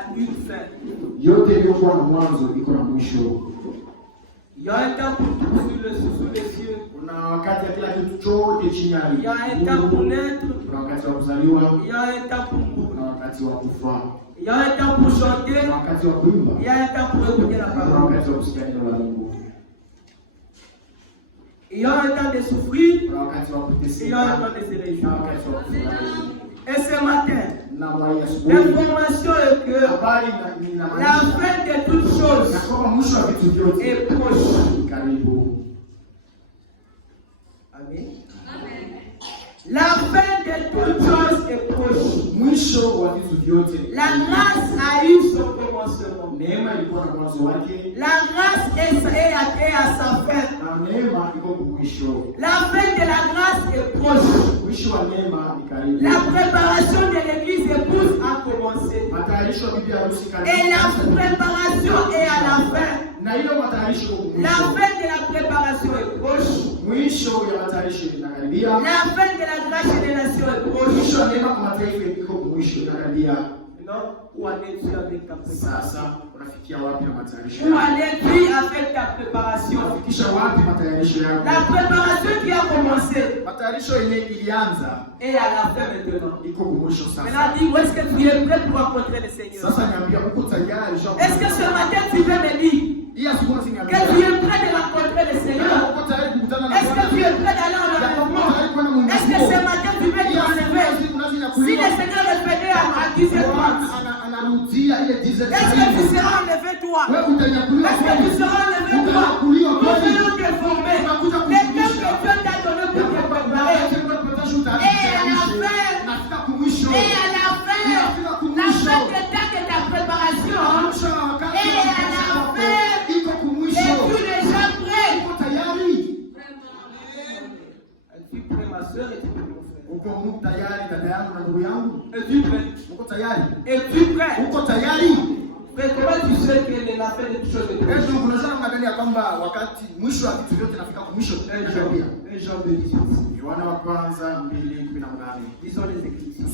a une fin. Yote iliyokuwa na mwanzo iko na mwisho. Il y a un temps pour tout sous les cieux. Kuna wakati ya kila kitu chote chini ya Il y a un temps pour naître. Kuna wakati wa kuzaliwa. Il y a un temps pour mourir. Kuna wakati wa kufa. Il y a un temps pour chanter. Kuna wakati wa kuimba. Il y a un temps pour écouter la Kuna parole. wakati wa kusikia neno la Mungu. Il y a un temps de souffrir. Kuna wakati wa kuteseka. Il y a un temps de se réjouir. Kuna wakati wa kufurahi. Et ce matin, L'information est que la fin de toutes choses est proche. Amen. La fin de toutes choses est proche. La grâce a eu son commencement. La grâce est à sa fin. La fin de la grâce est proche. La préparation de l'église épouse a commencé. Et la préparation est à la fin. La fin de la préparation est proche. La fin de la grâce des nations est proche. Non? Où en es-tu avec ta préparation? Où en es-tu avec ta préparation? La préparation qui a commencé et à la fin maintenant. Maintenant, dis, où est-ce que tu es prêt pour rencontrer le Seigneur? Est-ce que ce matin tu veux me dire que tu es prêt de rencontrer le Seigneur? Est-ce que tu es prêt d'aller en enlèvement? Est-ce que ce matin tu veux t'enlever? Si le Seigneur revenait à 10h30, est-ce que tu seras enlevé toi? Est-ce que tu seras enlevé toi? Nous allons te former. Les temps que Dieu t'a donné pour te préparer. Et à la fin, la fin des temps de ta préparation. Et à la fin, et tous les gens prêts. Es-tu prêt, ma soeur? Es-tu prêt, mon frère? Es-tu prêt? Es-tu prêt? Mais comment tu sais que la fin de toutes choses est proche? Jean 2:18. Disons les Écritures.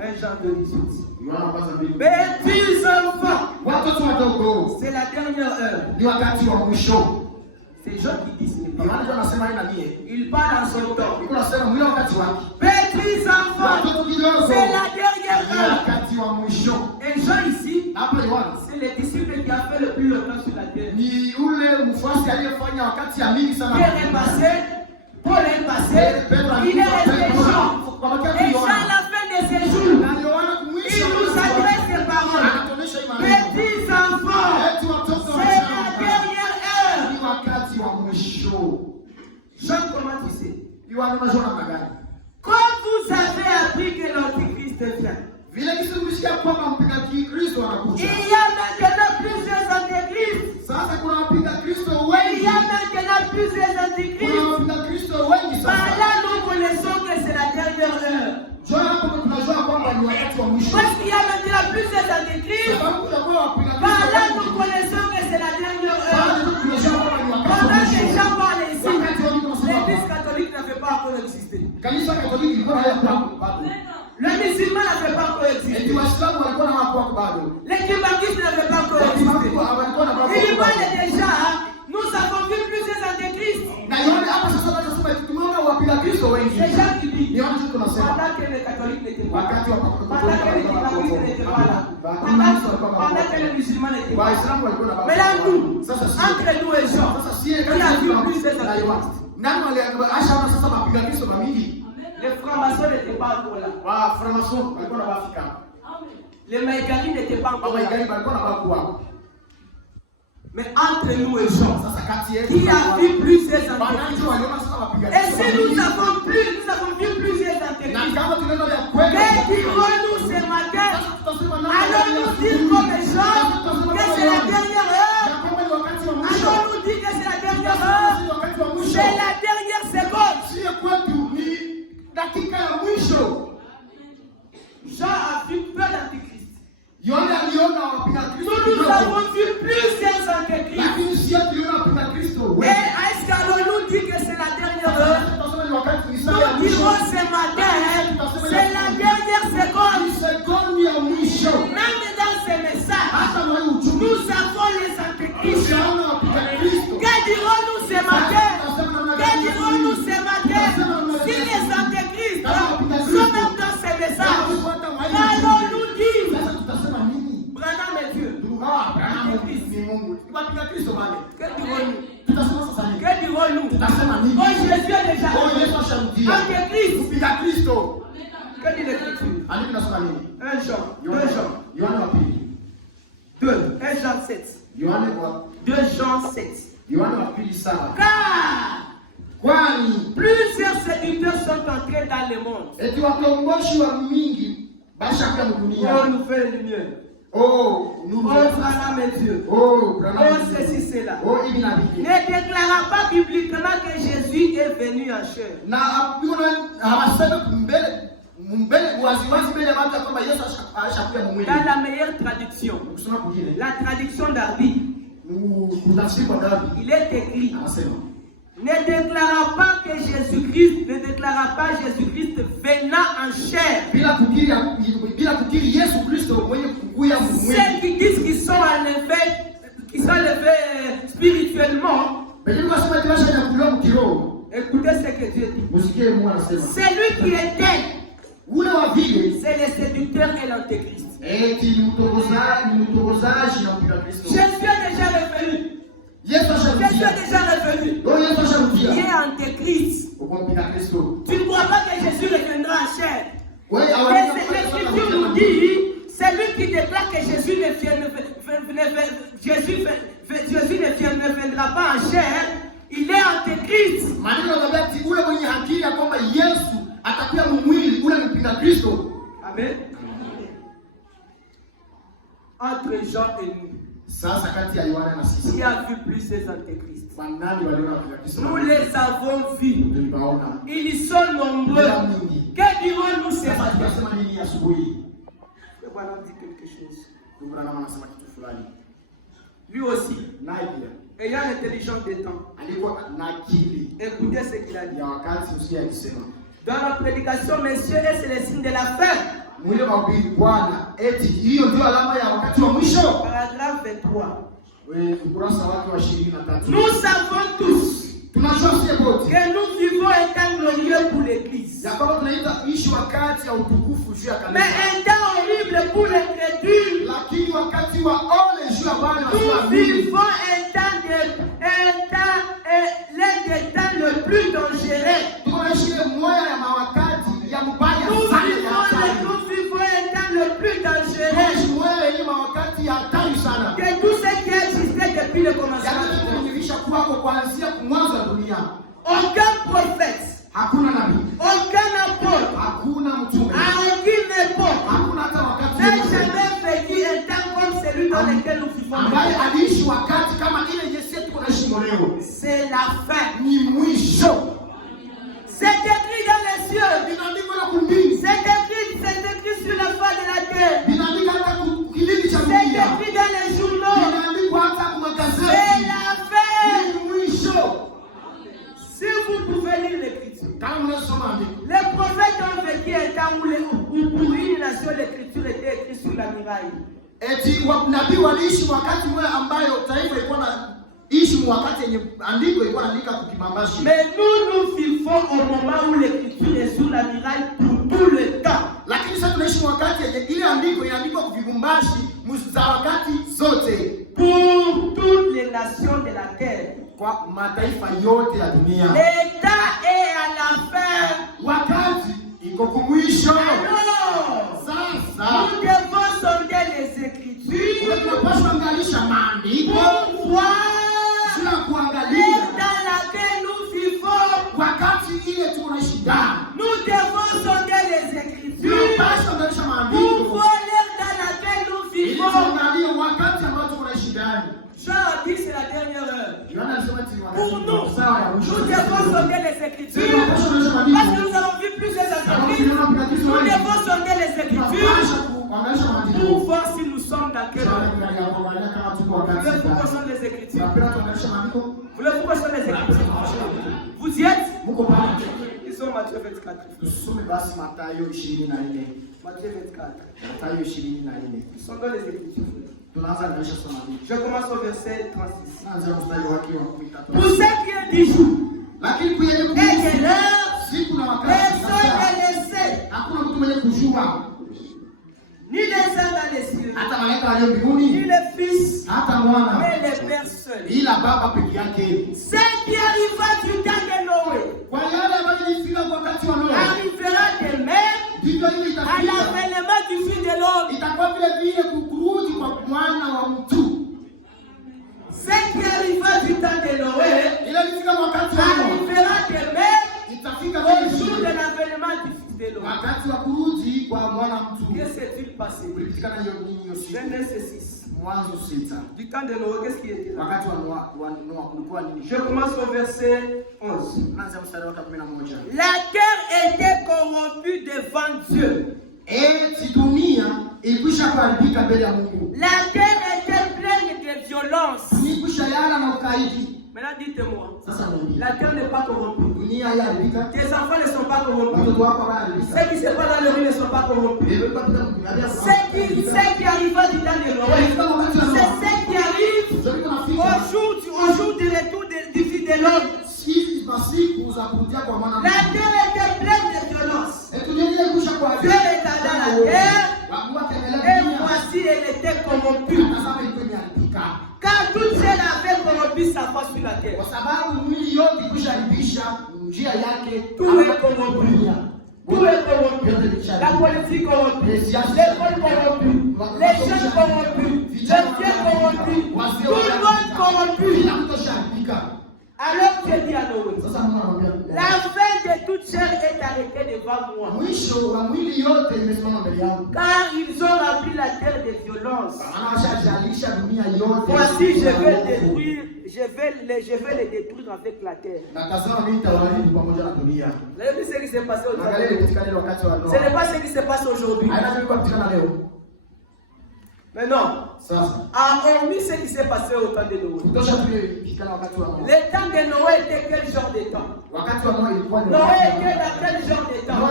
1 Jean 2:18. Petits enfants, c'est la dernière heure. C'est Jean qui dit ce il parle en son temps. Petits enfants, c'est la dernière heure. Et Jean ici, c'est les disciples qui a fait le plus longtemps sur la terre. Pierre est passé, Paul est passé, il est resté Jean. Et Jean, à la fin de ses jours, il nous adresse ces paroles. Petits enfants, c'est la dernière heure. Jean, comment tu sais? Quand vous avez appris que l'Antichrist vient, il y a maintenant plusieurs antéchrists. Il y a maintenant plusieurs antéchrists. Par là, nous connaissons que c'est la dernière heure. Parce qu'il y a maintenant plusieurs antéchrists. Par là, nous connaissons que c'est la dernière heure. Pendant que les gens parlent ici, l'Église catholique n'avait pas encore existé. Le musulman n'avait pas encore existé. Les kibakistes n'avaient pas encore existé. Il parle déjà, nous avons vu plusieurs antéchrists. C'est Jean qui dit, pendant que les catholiques n'étaient pas là, pendant que les kibakistes n'étaient pas là, pendant que les musulmans n'étaient pas là. Mais là, nous, entre nous et Jean, on a vu plusieurs antéchrists. Les francs-maçons n'étaient pas encore là. Les maïgaris n'étaient pas encore là. Mais entre nous et Jean, il a vu plusieurs antéchrists. Et si nous avons vu plusieurs antéchrists, mais dirons-nous ce matin, allons-nous dire comme Jean que c'est la dernière heure? Allons-nous dire que c'est la dernière heure? C'est la dernière seconde. Jean a vu peu d'antéchrists. Nous avons vu plusieurs antéchrists. Et est-ce qu'allons-nous dire que c'est la dernière heure? Nous dirons ce matin, c'est la dernière seconde. Même dans ce tulisomane. Que dirons-nous? Tutasema nini? Oh, Jésus est déjà Yesu asharudia. Antéchrist. Kupinga Kristo. Que dit l'Écriture? Andiko nasema nini? 1 Jean. 2 Jean. Yohana wa pili. 2. 1 Jean 7. Yohana wa 2 Jean 7. Yohana wa pili 7. Car Kwani plusieurs séducteurs sont entrés dans le monde. eti wakomboshi wa mingi bashakuja dunia. Oh, nous fait le mieux. Oh, nous Oh, Branham et Dieu. Oh, Oh, ceci, cela. Oh, hivi na hivi. Ne déclara pas bibliquement que Jésus est venu en chair. Na hawasema mbele waziwazi mbele ya watu kwamba Yesu ashakuja mwili. Dans la meilleure traduction, Kusoma kingine. la traduction d'Arby, Kutafsiri kwa Daudi. il est écrit: Anasema ne déclara pas Jésus-Christ venant en chair. bila kukiri Yesu Kristo mwenye kukuya mwili. Ceux qui disent qu'ils sont élevés spirituellement, écoutez ce que Dieu dit. C'est lui qui était. C'est le séducteur et l'antéchrist. Jésus est déjà revenu. Jésus est déjà revenu. Il est antéchrist. Tu ne crois pas que Jésus reviendra en chair. Mais l'Écriture nous dit, c'est lui qui déclare que Jésus ne viendra pas en chair. Il est antéchrist. Amen. Entre Jean et nous, qui a vu plus ces antéchrists? Nous les avons vus. Ils sont nombreux. Que dirons-nous ces antéchrists? Le voilà dit quelque chose. Lui aussi, ayant l'intelligence des temps, écoutez ce qu'il a dit. Dans la prédication, messieurs, et c'est le signe de la fin. Paragraphe 23. Nous savons tous que nous vivons un temps glorieux pour l'Église, mais un temps horrible pour les crédules. Nous vivons un temps le plus dangereux. Nous vivons un temps le plus dangereux que tout ce qui existait depuis le commencement. Aucun prophète, aucun apôtre, à aucune époque n'a jamais vécu un temps comme celui dans lequel nous vivons. C'est la fin. C'est écrit dans les cieux. C'est écrit sur la face de la terre. C'est écrit dans les journaux. C'est la fin. Si vous pouvez lire l'Écriture, les prophètes ont vécu un temps où pour une nation l'Écriture était écrite sur la muraille. Mais nous vivons au moment où l'Écriture est sur la muraille pour tout le temps. Pour toutes les nations de la terre. L'État est à la fin. Alors, nous devons sonder les Écritures pour voir l'ère dans laquelle nous vivons. Nous devons sonder les Écritures pour voir l'ère dans laquelle nous vivons. Jean a dit c'est la dernière heure. Pour nous, nous devons sonder les Écritures parce que nous avons vu plusieurs antéchrists. Nous devons sonder les Écritures pour voir si nous sommes dans quel heure. Voulez-vous qu'on sonde les Écritures? Voulez-vous qu'on sonde les Écritures? Vous y êtes? Ils sont Matthieu 24. Matthieu 24. Sondons les Écritures. Je commence au verset 36. Pour ce qui est du jour et de l'heure, personne ne le sait, ni les anges dans les cieux, ni le Fils, mais le Père seul. ila baba peke yake. Ce qui arriva du temps de Noé Kwa yale ambayo ilifika wakati wa Noa, arrivera de même ndivyo hivi à itafika. l'avènement du Fils de l'homme. Itakuwa vile vile kurudi kwa mwana wa mtu. Ce qui arriva du temps de Noé Ile ilifika wakati wa Noa, arrivera de même itafika au vile jour de vile l'avènement du Fils de l'homme. wakati wa kurudi kwa mwana mtu. Que s'est-il passé? Kulipitikana hiyo nini hiyo siku? Genèse 6. Mwanzo 6. Du temps de Noé, qu'est-ce qui était là? Wakati wa Noa kulikuwa nini? Je commence au verset 11. Tunaanza mstari wa 11. La terre était corrompue devant Dieu. Eti dunia ilikwisha kuharibika mbele ya Mungu. La terre était pleine de violence. Ilikwisha yala na ukaidi. Maintenant dites-moi, Sasa nini? la terre n'est pas corrompue. Dunia yaharibika. Tes enfants ne sont pas corrompus. Watoto wako wanaharibika. Ceux qui se passent dans le rue ne sont pas corrompus. Ce qui arrive du temps de Noé, c'est ce qui arrive au jour du retour du Fils de l'homme. La terre était pleine de violence. Dieu est allé à la terre et voici elle était corrompue. Car toute celle avait corrompu sa face sur la terre. Tout est corrompu. Tout est corrompu. La politique corrompue, l'école corrompue, les jeunes corrompus, les vieux corrompus, tout le monde corrompu. Alors Dieu dit à Noé, la fin de toute chair est arrêtée devant moi. Car ils ont rempli la terre de violence. Voici, je vais détruire, je vais les détruire avec la terre. Vous avez vu ce qui s'est passé aujourd'hui? Ce n'est pas ce qui se passe aujourd'hui. Mais non, hormis ce qui s'est passé au temps de Noé. Le temps de Noé était quel genre de temps? Noé était dans quel genre de temps?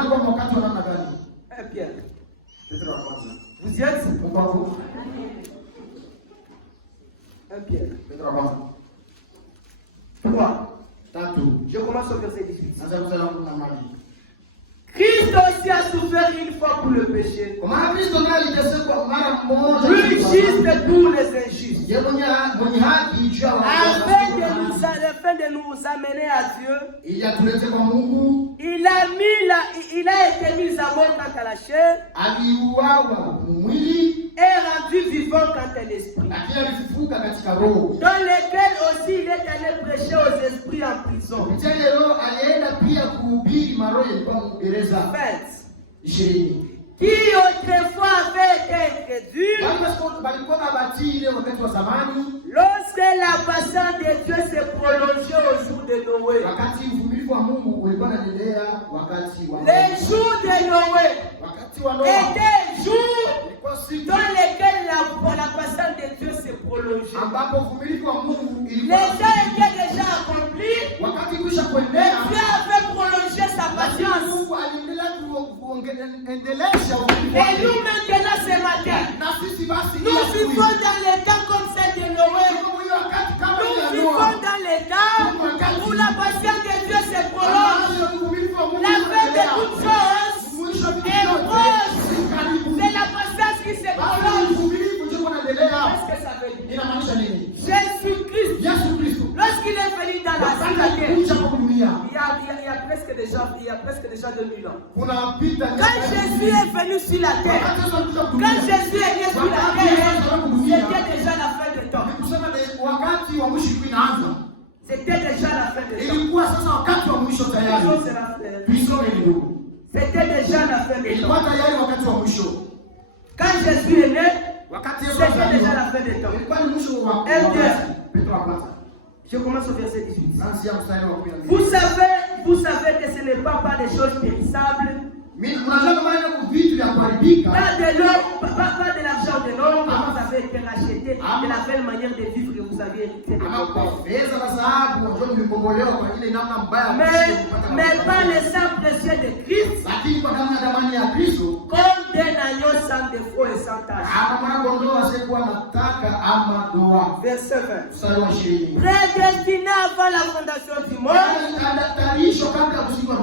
Pierre. Vous y êtes? Pierre. 3. Je commence au verset 18. Christ aussi a souffert une fois pour le péché. Plus juste pour les injustes. Afin de nous amener à Dieu, il a été mis à mort quant à la chair et rendu vivant quant à l'esprit. Dans lequel aussi il est allé prêcher aux esprits en prison. Qui autrefois avait été incrédule, lorsque la patience de Dieu s'est prolongée au jour de Noé. Les jours de Noé étaient jours dans lesquels la patience de Dieu s'est prolongée. Les temps étaient déjà accomplis, mais Dieu avait prolongé sa patience. Et nous maintenant ce matin, nous vivons dans les temps comme celle de Noé. Nous vivons dans les temps où la patience de Dieu se prolonge. La fin de toutes choses est proche. C'est la patience qui se prolonge. Qu'est-ce que ça veut dire? Jésus-Christ, lorsqu'il est venu dans la terre, il y a presque déjà 2000 ans. Quand Jésus est venu sur la terre, quand Jésus est venu sur la terre, c'était déjà la fin du temps. C'était déjà la fin du temps. C'était déjà la fin du temps. Quand Jésus est né, c'était déjà la fin des temps. Je commence au verset 18. Vous savez que ce n'est pas des choses périssables. Pas de l'or, pas de l'argent de l'or, vous avez été racheté de la belle manière de vivre que vous avez hérité. Mais pas le sang précieux de Christ, comme d'un agneau sans défaut et sans tache. Verset 20. Prédestiné avant la fondation du monde,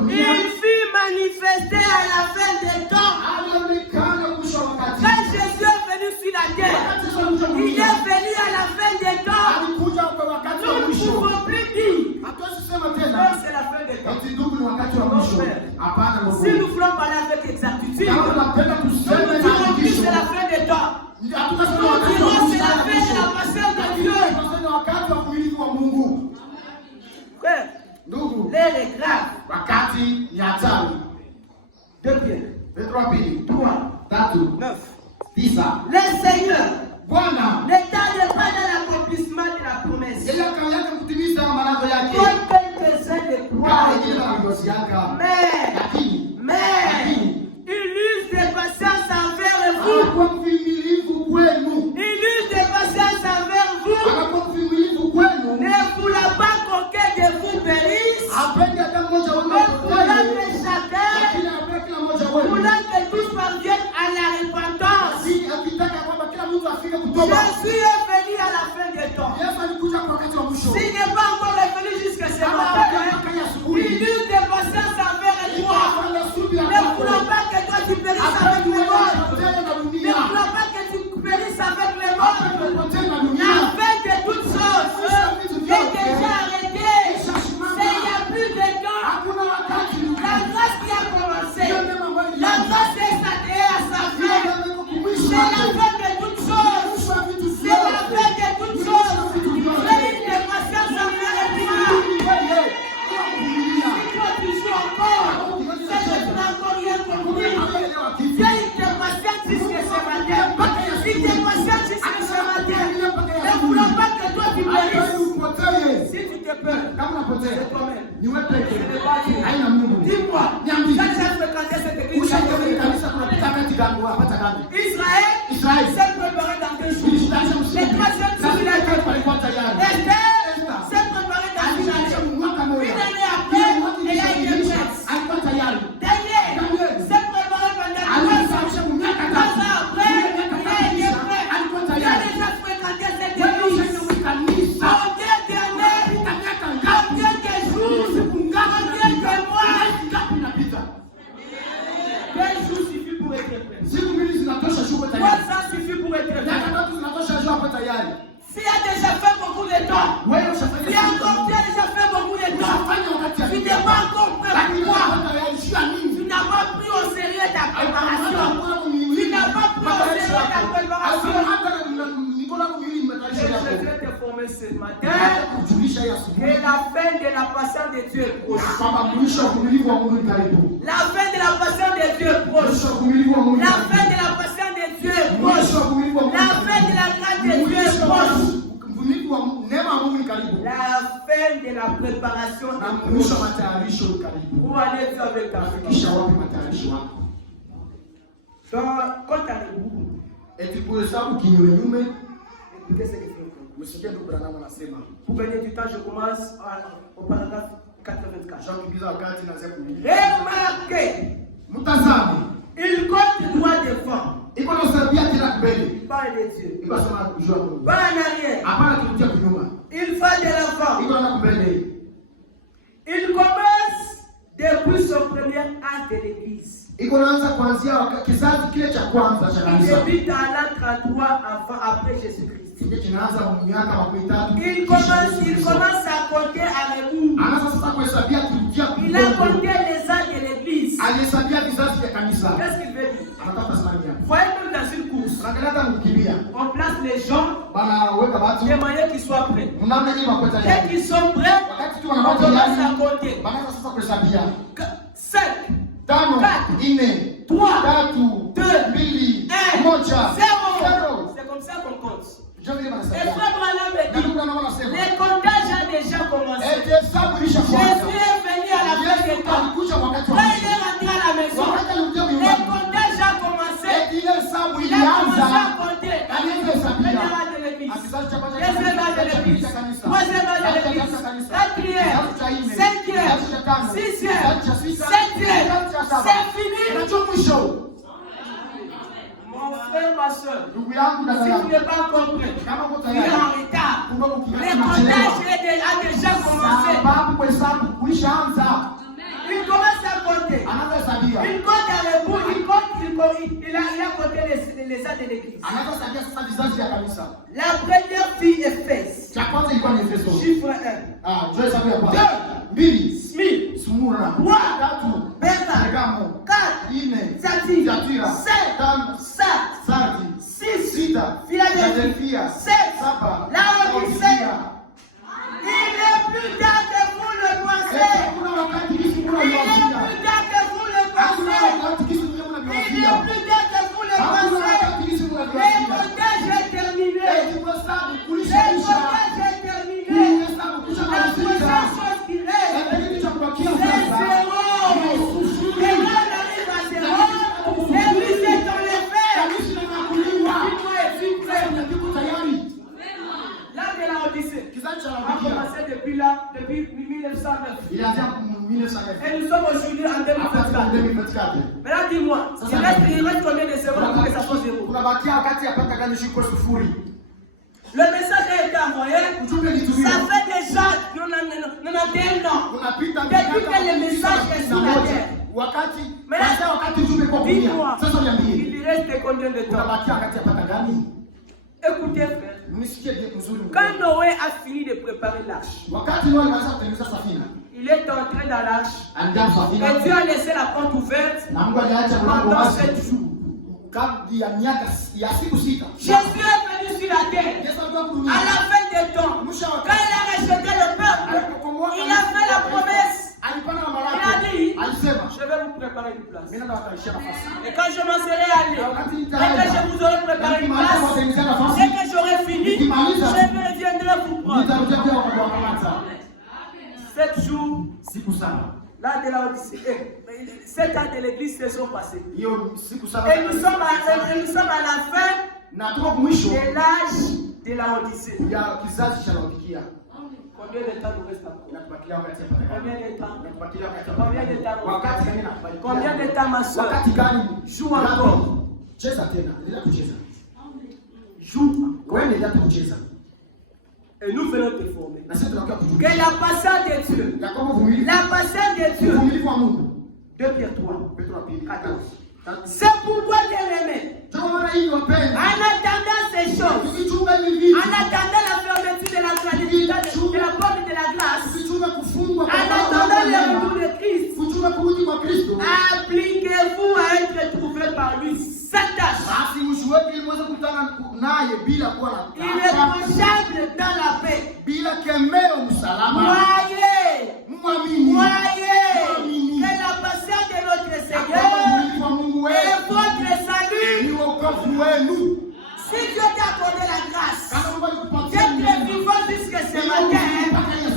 il fut manifesté à la fin des temps. Quand Jésus est venu sur la terre, il est venu à la fin des temps. dirons c'est la fin de la patience de Dieu. Frère, l'air est grave. 2 Pierre 3, 9. Le Seigneur ne tarde pas dans l'accomplissement de la promesse. Comme quelques-uns le croient. Mais il use de patience envers vous. Il use de patience envers vous. Ne voulant pas qu'aucun de vous périsse. Voulant que tous parviennent à la repentance. Jésus est venu à la fin des temps. S'il n'est pas encore revenu jusqu'à ce matin, il use de patience envers toi. Ne voulant pas que toi tu périsses avec les morts. Ne voulant pas que tu périsses avec les morts. La fin de toutes choses est déjà arrêtée. Il n'y a plus de temps. La grâce qui a commencé. La grâce est s'atteler à sa fin. C'est la fin de toutes choses. C'est la fin de toutes choses. Fais une patience envers toi. Si toi tu joues encore, c'est que tu n'as encore rien compris. Fais une patience jusqu'à ce matin. Si tu es patient jusqu'à ce matin, ne voulons pas que toi tu périsses. Si tu te perds, c'est toi-même. Dis-moi, quand tu as fréquenté cette église, Israël s'est préparé dans 2 jours. Les 3e jours, il a été préparé. Esther s'est préparé dans 2 jours. Une année après, elle a été prête. Daniel s'est préparé pendant 3 ans. 3 ans après, elle a été prête. Tu as déjà fréquenté cette église. Combien d'années, combien de jours, combien de mois. Quel jour suffit pour être prêt? 3 ans suffit pour être prêt. S'il a déjà fait beaucoup de temps, tu as déjà fait beaucoup de temps, tu n'es pas encore prêt pour moi. Tu n'as pas pris au sérieux ta préparation. Tu n'as pas pris au sérieux ta préparation. Je vais te former ce matin que la fin de la patience de Dieu est proche. La fin de la patience de Dieu est proche. La fin de la patience de Dieu est proche. La fin de la grâce de Dieu est proche. La fin de la préparation pour aller avec ta vie. Donc, quand tu as le goût, écoutez ce que tu fais. Pour gagner du temps, je commence au paragraphe 84. Remarquez, il compte droit devant. Il parle de Dieu. Pas en arrière. Il va de l'avant. Il commence depuis son premier acte de l'église. Il débute à l'an 33 après Jésus-Christ. Il commence à compter à rebours. Il a compté les ans de l'église. Qu'est-ce qu'il veut dire? Voyez-nous dans une course. On place les gens de manière qu'ils soient prêts. Dès qu'ils sont prêts, on commence à compter. 5, 4, 3, 2, 1, 0. C'est comme ça qu'on compte. Et frère Branham dit, les comptages ont déjà commencé. Jésus est venu à la fin des temps. Quand il est rentré à la maison, les comptages ont commencé. Il a commencé à compter. Première âge de l'église, deuxième âge de l'église, troisième âge de l'église, quatrième, cinquième, sixième, septième. C'est fini. Mon frère, ma soeur, si tu n'es pas compris, tu es en retard. Les comptages a déjà commencé. Il commence à compter. Il compte à rebours. Il a compté les ans de l'église. La première fille est Éphèse. Chiffre 1. 2. Smith. 3. Bertha. 4. Zatira. 7. 6. Philadelphie 7, Laodicée. Il est plus tard que vous le pensez. Il est plus tard que vous le pensez. Il est plus tard que vous le pensez. Les montages est terminé. Les montages est terminé. La prochaine chose qui reste, c'est zéro. Et là, on arrive à zéro. Et lui, c'est dans les faits. Là, de la Odyssée. A commencé depuis 1909. Il a dit en 1909. Et nous sommes aujourd'hui en 2024. Mais là, dis-moi, il reste combien de secondes pour que ça soit zéro? Le message a été envoyé. Ça fait déjà 91 ans. Depuis que le message est sur la terre. Mais là, dis-moi, il reste combien de temps? Écoutez, frère. Quand Noé a fini de préparer l'arche, il est entré dans l'arche. Et Dieu a laissé la porte ouverte pendant 7 jours. Jésus est venu sur la terre. À la fin des temps, quand il a rejeté le peuple, il a fait la promesse. Il a dit, je vais vous préparer une place. Et quand je m'en serai allé, et que je vous aurai préparé une place, et que j'aurai fini, je reviendrai vous prendre. 7 jours, là de la Odyssée, 7 ans de l'église se sont passés. Et nous sommes à la fin de l'âge de la Odyssée. Combien de temps nous reste encore? Combien de temps ma soeur? Joue encore. Joue. Et nous venons te former. Que la patience de Dieu. La patience de Dieu. 2 Pierre 3. 14. C'est pourquoi bien-aimé, en attendant ces choses, en attendant la fermeture de la tradition, de la porte de la glace, en attendant le retour de Christ, appliquez-vous à être trouvé par lui. Cette tâche, irréprochable dans la paix. Croyez que la patience de notre Seigneur est votre salut. Si Dieu t'a accordé la grâce d'être vivant jusqu'à ce matin,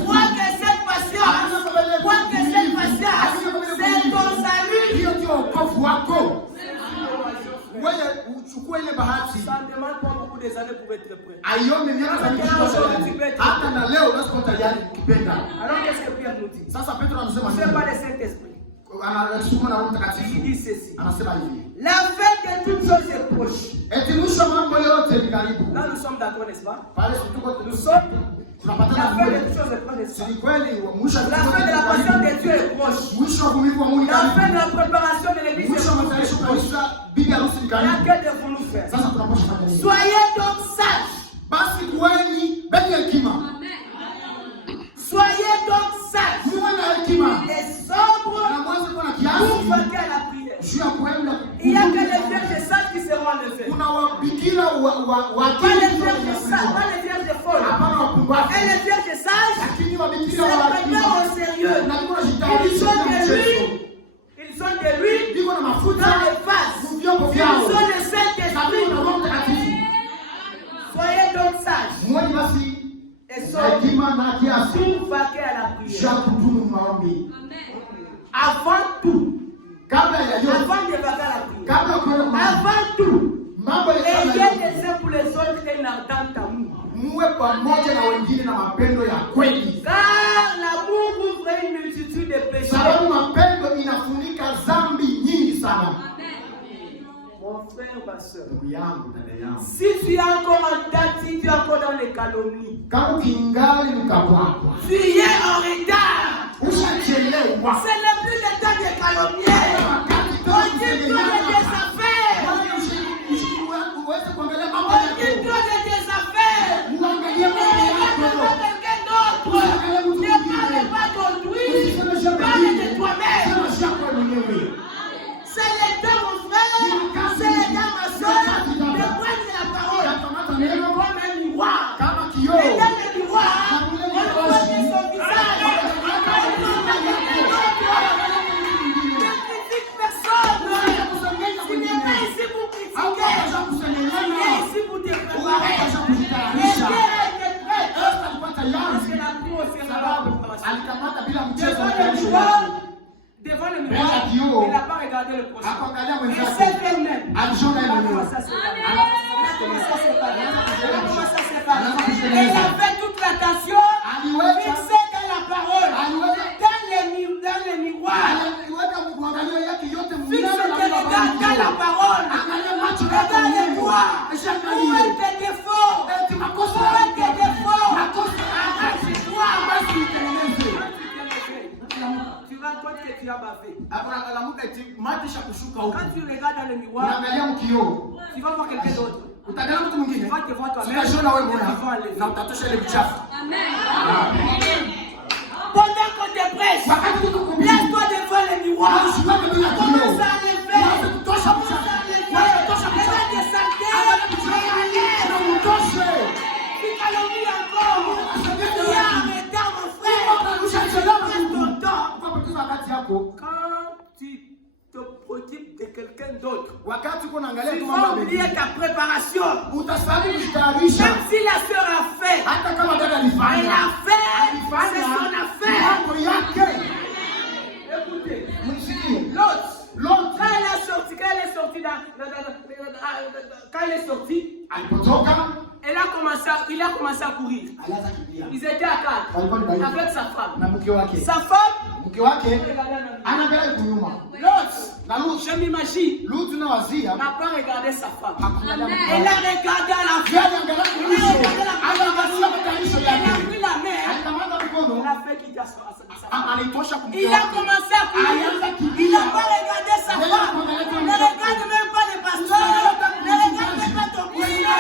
crois que cette patience, c'est ton salut. Ça ne demande pas beaucoup des années pour être prêt. Alors qu'est-ce que Pierre nous dit? Ce n'est pas le Saint-Esprit. Il dit ceci. La fin de toutes choses est proche. Là nous sommes d'accord, n'est-ce pas? Nous sommes. La fin de toutes choses est proche. La fin de la patience de Dieu est proche. La fin de la préparation de l'église est proche. Laquelle devons-nous faire? Soyez donc sages. Soyez donc sages et sobres pour vaquer à la prière. Il n'y a que les vierges sages qui seront enlevées. Pas les vierges sages, pas les vierges folles. Et les vierges sages se prennent au sérieux. Ils sont de l'huile dans les vases. Ils sont le Saint-Esprit. Soyez donc sages et sobres pour vaquer à la prière. Avant tout, avant de vaquer à la prière, avant tout, ayez les uns pour les autres et n'entendent amour. Car l'amour ouvre une multitude de péchés. Mon frère, ma soeur, si tu es encore en date, si tu es encore dans les calomnies, tu es en retard. Ce n'est plus le temps de calomnier. Occupe-toi de tes affaires. Occupe-toi de tes affaires. Ne regarde pas quelqu'un d'autre. Ne parle pas d'autrui. Parle de toi-même. C'est le temps, mon frère. C'est le temps, ma soeur, de prendre la parole. un miroir. kama Et kioo. dans le miroir, on voit son visage. Ne critique personne. Tu n'es pas ici pour critiquer. Tu es ici pour te préparer. Et Dieu est prêt. Parce que la cour sera là. alikamata bila mchezo Devant le mtayarisho miroir, yake. devant le Mbele miroir, ya kioo, il n'a pas regardé le prochain. akaangalia Il mwenzake, s'est fait même. alijiona yeye mwenyewe. Ça c'est pas. Et il a fait toute l'attention fixée dans la parole, dans les miroirs. Aliweka mwangalio yake yote Fixe tes regards dans la parole, dans les miroirs. Où est tes défauts? Où est tes défauts? Arrache-toi. Tu vas compte que tu as bavé. Quand tu regardes dans le miroir, unaangalia mkioo, tu vas voir quelqu'un d'autre. utaangalia mtu Tu mwingine, vas te voir toi-même. utashiona wewe mbona na utatosha ile uchafu. Pendant qu'on te prêche, laisse-toi devant le miroir. Commence à lever. Commence à lever. Regarde tes santé. Tu calomnies encore. Tu as un retard, mon frère. Prends ton temps. Quand tu te préoccupes de quelqu'un d'autre, Wakati uko naangalia tu tu vas mambo oublier mengi, ta préparation. utasahau kujitayarisha. Même si la sœur a fait, Hata kama dada elle alifanya, a fait, c'est son affaire. mambo yake. Écoutez, Msikie. l'autre, quand elle est sortie, quand elle est sortie, Alipotoka, il a commencé à courir. alianza kimbia. Ils étaient à quatre avec sa femme. Na mke wake. Sa femme, Mke wake anaangalia kunyuma. Na Lutu, je m'imagine, Lutu na wazia, n'a pas regardé sa femme. hakuangalia mke Elle a wake. regardé à la Yeye femme. aliangalia Elle a kunyuma. regardé la Aliangalia matayarisho Elle a yake. pris la main. Alikamata Elle mkono, a fait quitter sa femme. anaitosha kumke Il a wake. commencé à courir. Il n'a pas regardé sa femme. Ne regarde même pas le pasteur. Ne regarde même pas ton cousin.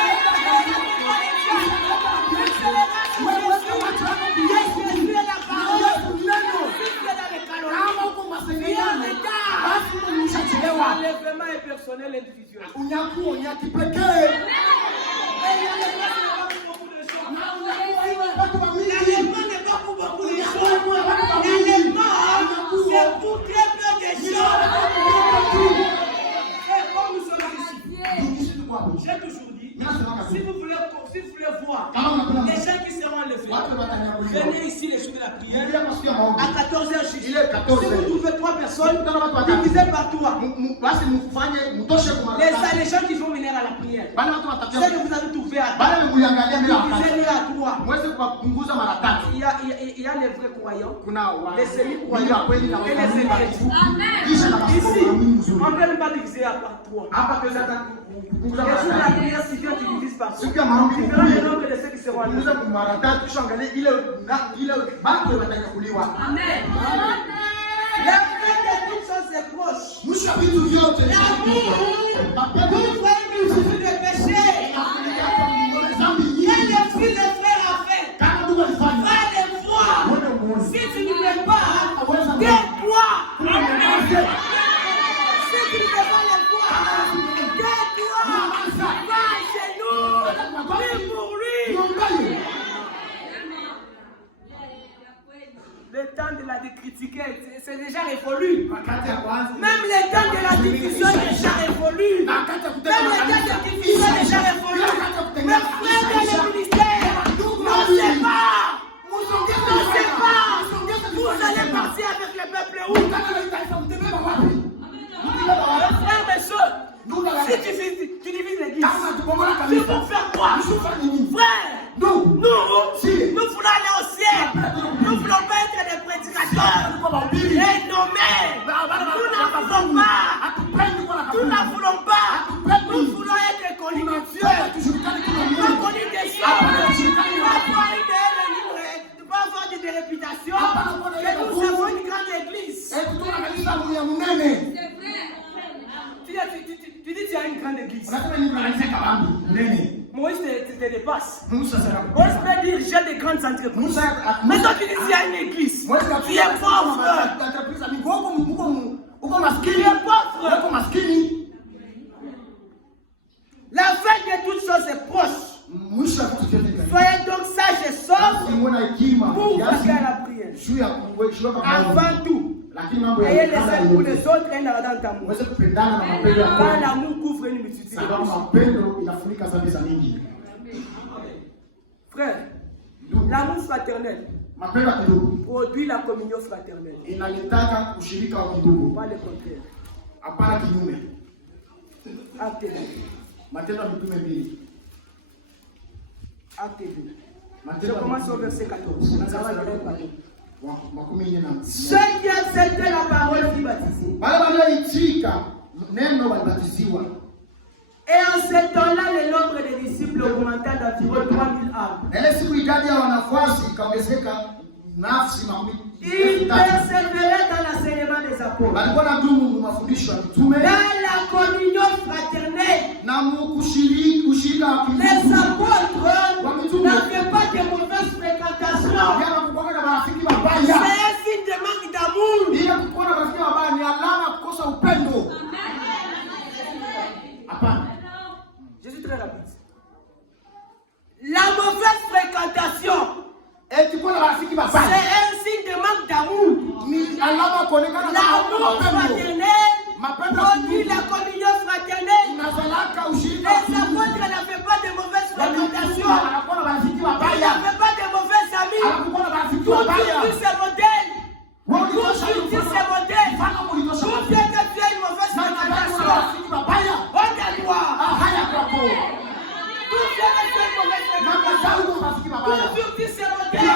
L'enlèvement est personnel et individuel. Unyakuo ni ya kipekee. L'enlèvement n'est pas pour beaucoup de choses. L'enlèvement, c'est pour très peu de choses. Et comme nous sommes ici, j'ai toujours dit, si vous voulez voir les gens qui seront enlevés, venez ici les jours de la prière à 14h juste. Si vous trouvez 3 personnes, divisez par 3. Les gens qui vont venir à la prière, ceux que vous avez trouvé à 3, divisez-les à 3. Il y a les vrais croyants, les semi-croyants et les incrédules. Ici, on ne peut pas diviser par 3. Les jours de la prière, si Dieu divise par 3, tu verras le nombre de ceux qui seront enlevés. Amen. La fin de toutes choses est proche. L'amour, vous voyez qu'il suffit de pécher. Et le fruit de frère a fait. Va les voir. Si tu ne veux pas, tais-toi. Si tu ne veux pas les voir, tais-toi. Va chez nous. Prie pour lui. Le temps de la critiquer, c'est déjà révolu. Même le temps de la diffusion est déjà révolu. Même le temps de diffusion est déjà révolu. Mais frère dans le ministère, n'osez pas. N'osez pas. Vous allez partir avec le peuple où? Frère, mes soeurs, si tu divises l'église, tu vas faire quoi? Frère, nous voulons aller au ciel. Nous ne voulons pas être des prédicateurs et nommés. Nous n'en voulons pas. Nous n'en voulons pas. Nous voulons être connus de Dieu. Pas connus des choses. Pas avoir de réputation. Et nous avons une grande église. Tu dis que tu as une grande église. Moïse te dépasse. Moïse peut dire j'ai des grandes entreprises. Mais toi tu dis qu'il y a une église. Tu es pauvre. Tu es pauvre. La fin de toutes choses est proche. pour faire la prière. Avant tout, ayez les uns pour les autres et dans l'amour. Quand l'amour couvre une multitude. Frère, l'amour fraternel produit la communion fraternelle. Inalitaka ushirika wa kidugu. Pas le contraire. Hapana kinyume. Acte 2. Matendo ya Mitume 2. Acte 2. Je commence au verset 14. Ceux qui acceptaient la parole furent baptisés. Et en ce temps-là, le nombre des disciples augmenta d'environ 3000 âmes. Ils persévéraient dans l'enseignement des apôtres, dans la communion fraternelle. Les apôtres n'avaient pas de mauvaise fréquentation. C'est un signe de manque d'amour. Je suis très rapide. La mauvaise fréquentation, c'est un signe de manque d'amour. L'amour fraternel produit la communion fraternelle. Les apôtres n'avaient pas de mauvaise fréquentation. Ils n'avaient pas de mauvais amis. Tout ce modèle. Tout ce modèle. Tout bien que tu aies une mauvaise fréquentation. Regarde-toi. Tout bien que tu aies une mauvaise fréquentation. Tout sur ce modèle.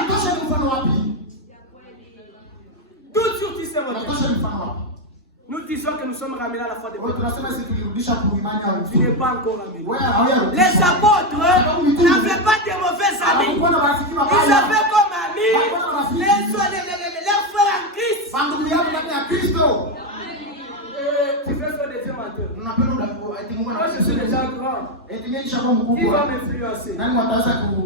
Tout sur ce modèle. Nous disons que nous sommes ramenés à la foi de Dieu. Tu n'es pas encore ramené. Les apôtres n'avaient pas de mauvais amis. Ils avaient comme amis leurs frères en Christ. Tu veux faire des dieux menteurs. Moi je suis déjà grand. Qui va m'influencer?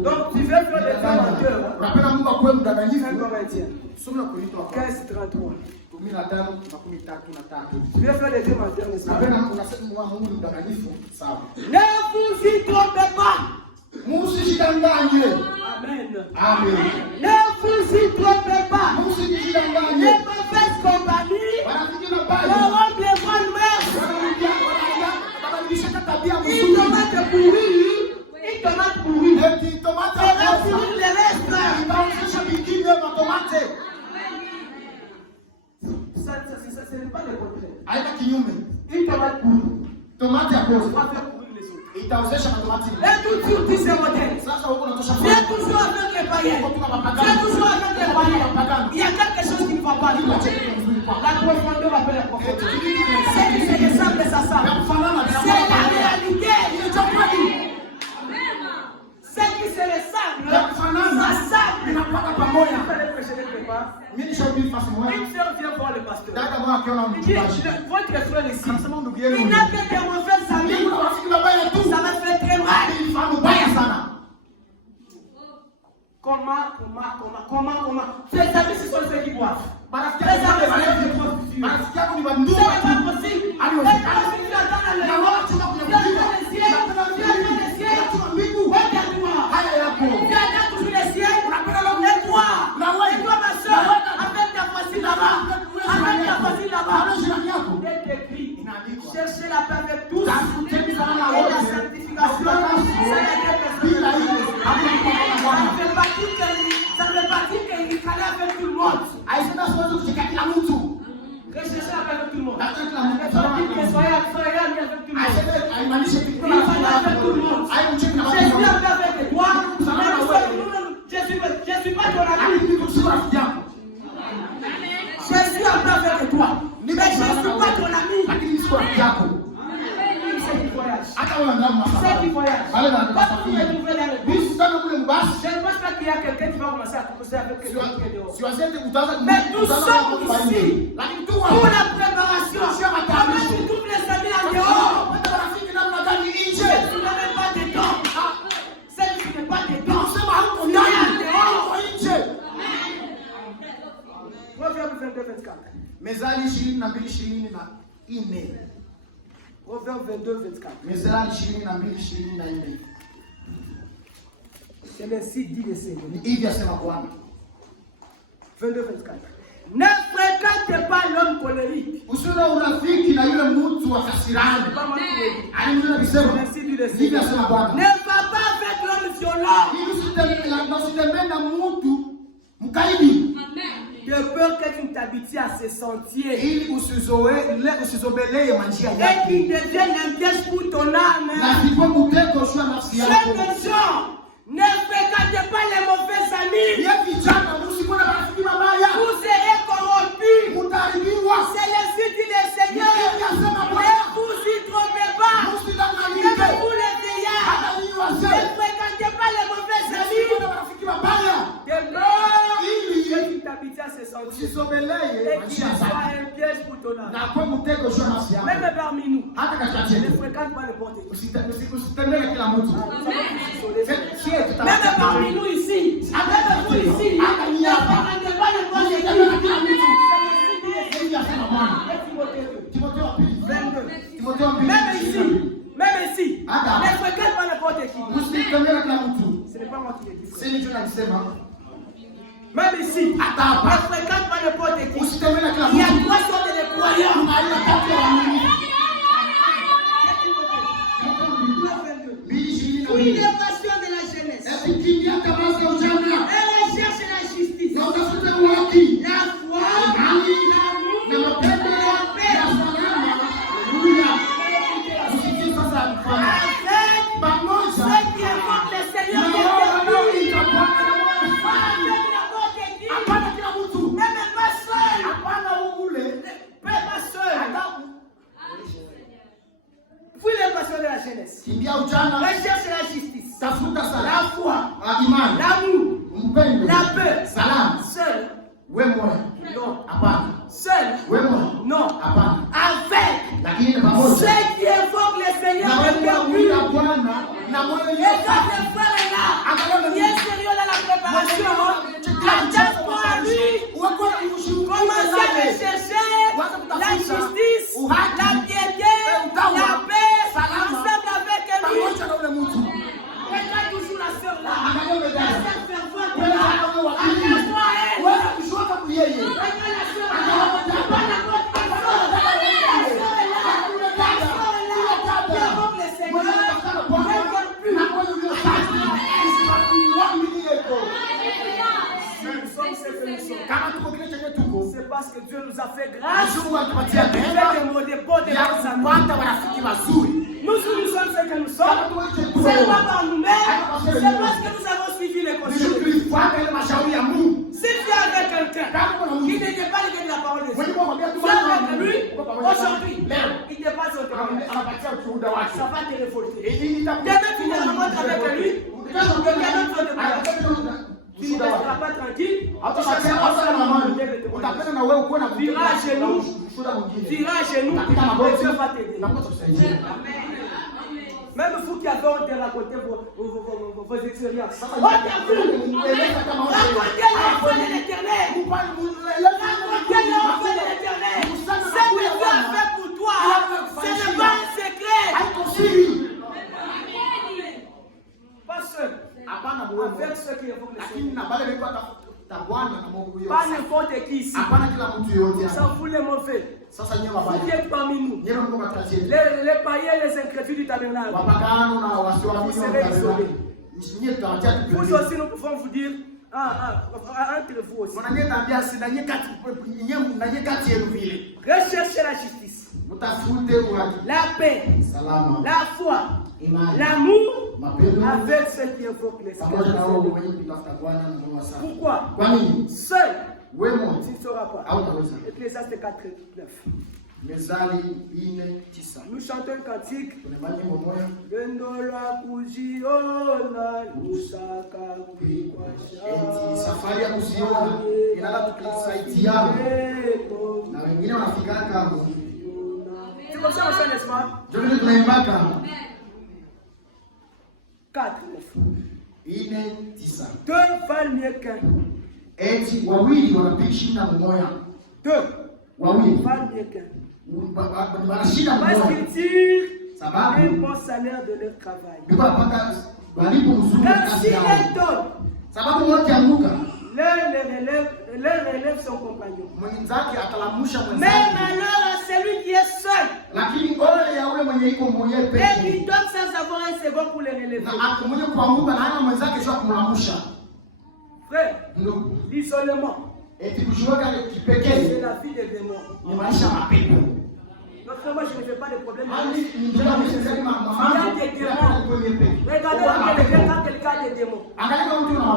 Donc tu veux faire des dieux menteurs. 1 Corinthiens 15:33. Tu veux faire des dieux menteurs, n'est-ce pas? Ne vous y trompez pas. Amen. Amen. Ne vous y trompez pas. Les mauvaises compagnies auront des bonnes mœurs. Une tomate pourrie. Une tomate pourrie. Elle va pourrir les restes. Ce n'est pas le contraire. Une tomate pourrie. Tomate ya kosa. Va faire pourrir les autres. Itaozesha matomati. Et toujours tu sais modèle. Sasa huko unatosha. Tu es toujours avec les païens. Tu es toujours avec les païens. Il y a quelque chose qui ne va pas. La profondeur appelle la profondeur. C'est qui se ressemble à ça. C'est la réalité. C'est qui se ressemble. Ça semble. Une sœur vient voir le pasteur. Il dit, votre frère ici, il n'a que des mauvais amis. Ça va faire très mal. Comment Tes amis, ce sont ceux qui boivent. Tes amis, ce sont ceux qui boivent. C'est pas possible. Tu attends le roi, tu attends le ciel, regarde-moi. Tu attends toujours le ciel, et toi, ma soeur, avec ta facile là-bas, il est écrit, cherchez la paix avec tous, et la sanctification, c'est la ça ne veut pas dire qu'il fallait avec tout le monde. Recherchez la paix avec tout le monde. Ça veut dire que soyez amis avec tout le monde. Il fallait avec tout le monde. Je suis en paix avec toi. Je ne suis pas ton ami. Je suis en paix avec toi. Mais je ne suis pas ton ami. C'est qui voyage. Quand vous vous retrouvez dans le bus, je ne pense pas qu'il y a quelqu'un qui va commencer à causer avec quelqu'un qui est dehors. Mais nous sommes ici pour la préparation. Comment tu trouves les amis en dehors? Si tu n'avais pas de dents, celle qui n'est pas de dents, il y a en dehors. Proverbe 22-24. Mezali 22-24. Proverbe 22-24. Mezali 22-24. C'est ainsi dit le Seigneur. Hivi asema Bwana. 22-24. Ne fréquente pas l'homme colérique. Usiwe urafiki na yule mtu wa hasirani. Alimwona bisema. Hivi asema Bwana. Ne va pas avec l'homme violent. Usitembee na mtu mkaidi. De peur que tu t'habitues à ses sentiers. Ili usizobelee manjia yake. Et qu'il devienne un piège pour ton âme. Na sivyo mtego shwa nafsi yako. Ces gens ne fréquentez pas les mauvais amis. Ye vijana msikuwa na marafiki mabaya. Vous serez corrompus. Mutaharibiwa. C'est ainsi dit le Seigneur. Ne vous y trompez pas. Ne vous les vieillards. Ne fréquentez pas les mauvais amis. De l'homme qui t'habite à ses sentiers. Et qui soit un piège pour ton âme. Même parmi nous, ne fréquente pas n'importe qui. Même parmi nous ici, même vous ici, ne fréquentez pas n'importe qui. Même ici, ne fréquente pas n'importe qui. Ce n'est pas moi qui l'ai dit. Même ici, ne fréquente pas n'importe qui. Il y a 3 sortes de croyants. Oui, les passions de la jeunesse. Elle cherche la justice, la foi, l'amour, la paix. Avec ceux qui invoquent le Seigneur de Puis les passions de la jeunesse. Recherche la justice, la foi, l'amour, la paix. Seul. Non. Seul. Non. Avec ceux qui invoquent le Seigneur de perdu. Et quand le frère est là, il est sérieux dans la préparation. Attends-toi à lui. Commencez à chercher la justice, la piété, la paix, ensemble avec lui. Regarde toujours la sœur là. La sœur fervente là. Attends-toi à elle. Regarde la sœur là. Pas n'importe quelle sœur. La sœur est là. La sœur est là. Qui invoque le Seigneur. Ne regarde plus. C'est parce que Dieu nous a fait grâce. Nous sommes ce que nous sommes. C'est pas par nous-mêmes. C'est parce que nous avons suivi les conseils. Si tu es avec quelqu'un qui ne dit pas le de la parole de Dieu, tu es avec lui, aujourd'hui, il te passe au témoin. Ça va te révolter. Demain, tu ne rencontres avec lui, quelqu'un d'autre va te parler. Tu ne resteras pas tranquille. Vira à genoux. Et Dieu va t'aider. Même vous qui avez honte de raconter vos expériences. Racontez l'enfant de l'Éternel. Racontez l'enfant de l'Éternel. Ce que Dieu a fait pour toi, ce n'est pas un secret. Pas seul. Avec ceux qui évoquent le Seigneur. Pas n'importe qui ici. Ça vous les mauvais. Vous qui êtes parmi nous. Les païens, les incrédules du tabernacle. Vous serez isolés. Vous aussi, nous pouvons vous dire, entre vous aussi. Recherchez la justice, la paix, la foi, l'amour avec ceux qui invoquent les Seigneur. Pourquoi? Seul, tu ne sauras pas. Ecclésiaste 4:9. Nous chantons un cantique. Safari ya kuziona inataka tukusaidiana na wengine wanafikaka. C'est comme ça on fait, n'est-ce pas? Je veux tunaimbaka 4:9. Deux valent mieux qu'un. Eti wawili wanapishana mmoja. Deux wawili valent mieux qu'un. Wanashinda parce mmoja. qu'ils tirent Sababu un bon salaire de leur travail. Car s'il est tort, leurs relève son compagnon. Même alors à celui qui est seul, et qui donne sans avoir un second pour les relever. Frère, l'isolement, c'est la vie des démons. Donc moi je ne fais pas de problème. Il y a des démons. Regardez quand quelqu'un a des démons.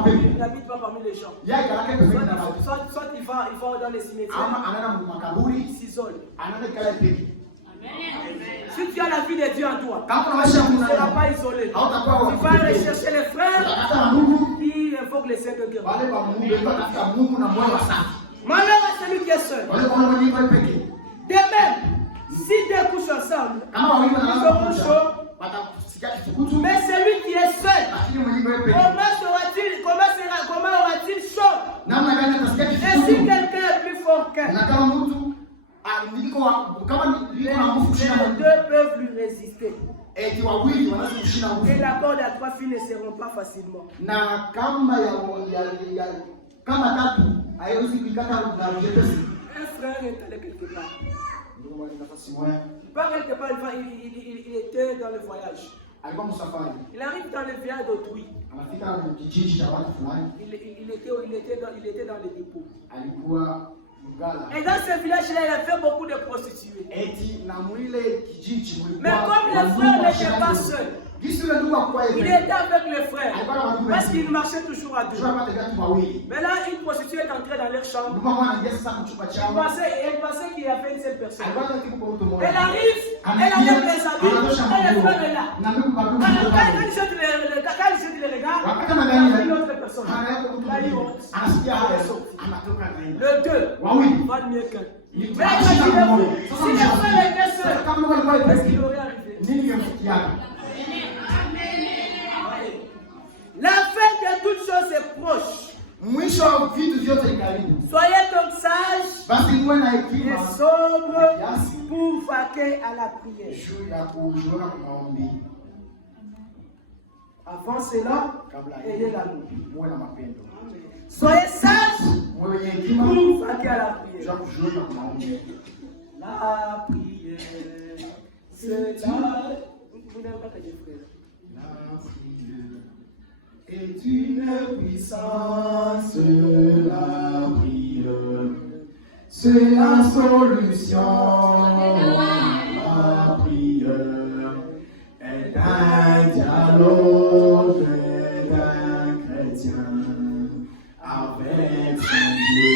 Il n'habite pas parmi les gens. Soit il va dans les cimetières. Il s'isole. Si tu as la vie de Dieu en toi, tu ne seras pas isolé. Tu vas aller chercher les frères qui invoquent les saints de Dieu. Malheur à celui qui est seul. De même, si deux couchent ensemble, ils auront chaud. Mais celui qui est seul, comment aura-t-il chaud? Et si quelqu'un est plus fort qu'un, les deux peuvent lui résister. Et la corde à trois filles ne seront pas facilement. Un frère est allé quelque part. Il était dans le voyage. Il arrive dans le village d'autrui. Il était dans le dépôt. Et dans ce village-là, il a fait beaucoup de prostituées. Mais comme les frères n'étaient pas seuls, il était avec les frères. Parce qu'ils marchaient toujours à deux. Mais là, une prostituée est entrée dans leur chambre. Elle pensait qu'il y avait une seule personne. Elle arrive, elle a les habits, et le frère est là. Quand il jette les regards, il y a une autre personne. Là, il le deux valent mieux qu'un. Mais si les frères étaient seuls, qu'est-ce qu'il aurait arrivé? La fin de toutes choses est proche. Soyez donc sages et sobres pour vaquer à la prière. Avant cela, ayez l'amour. Soyez sages pour vaquer à la prière. La prière, c'est la... Vous n'avez pas de frère. Est une puissance, la prière, c'est la solution. La prière est un dialogue d'un chrétien avec son Dieu.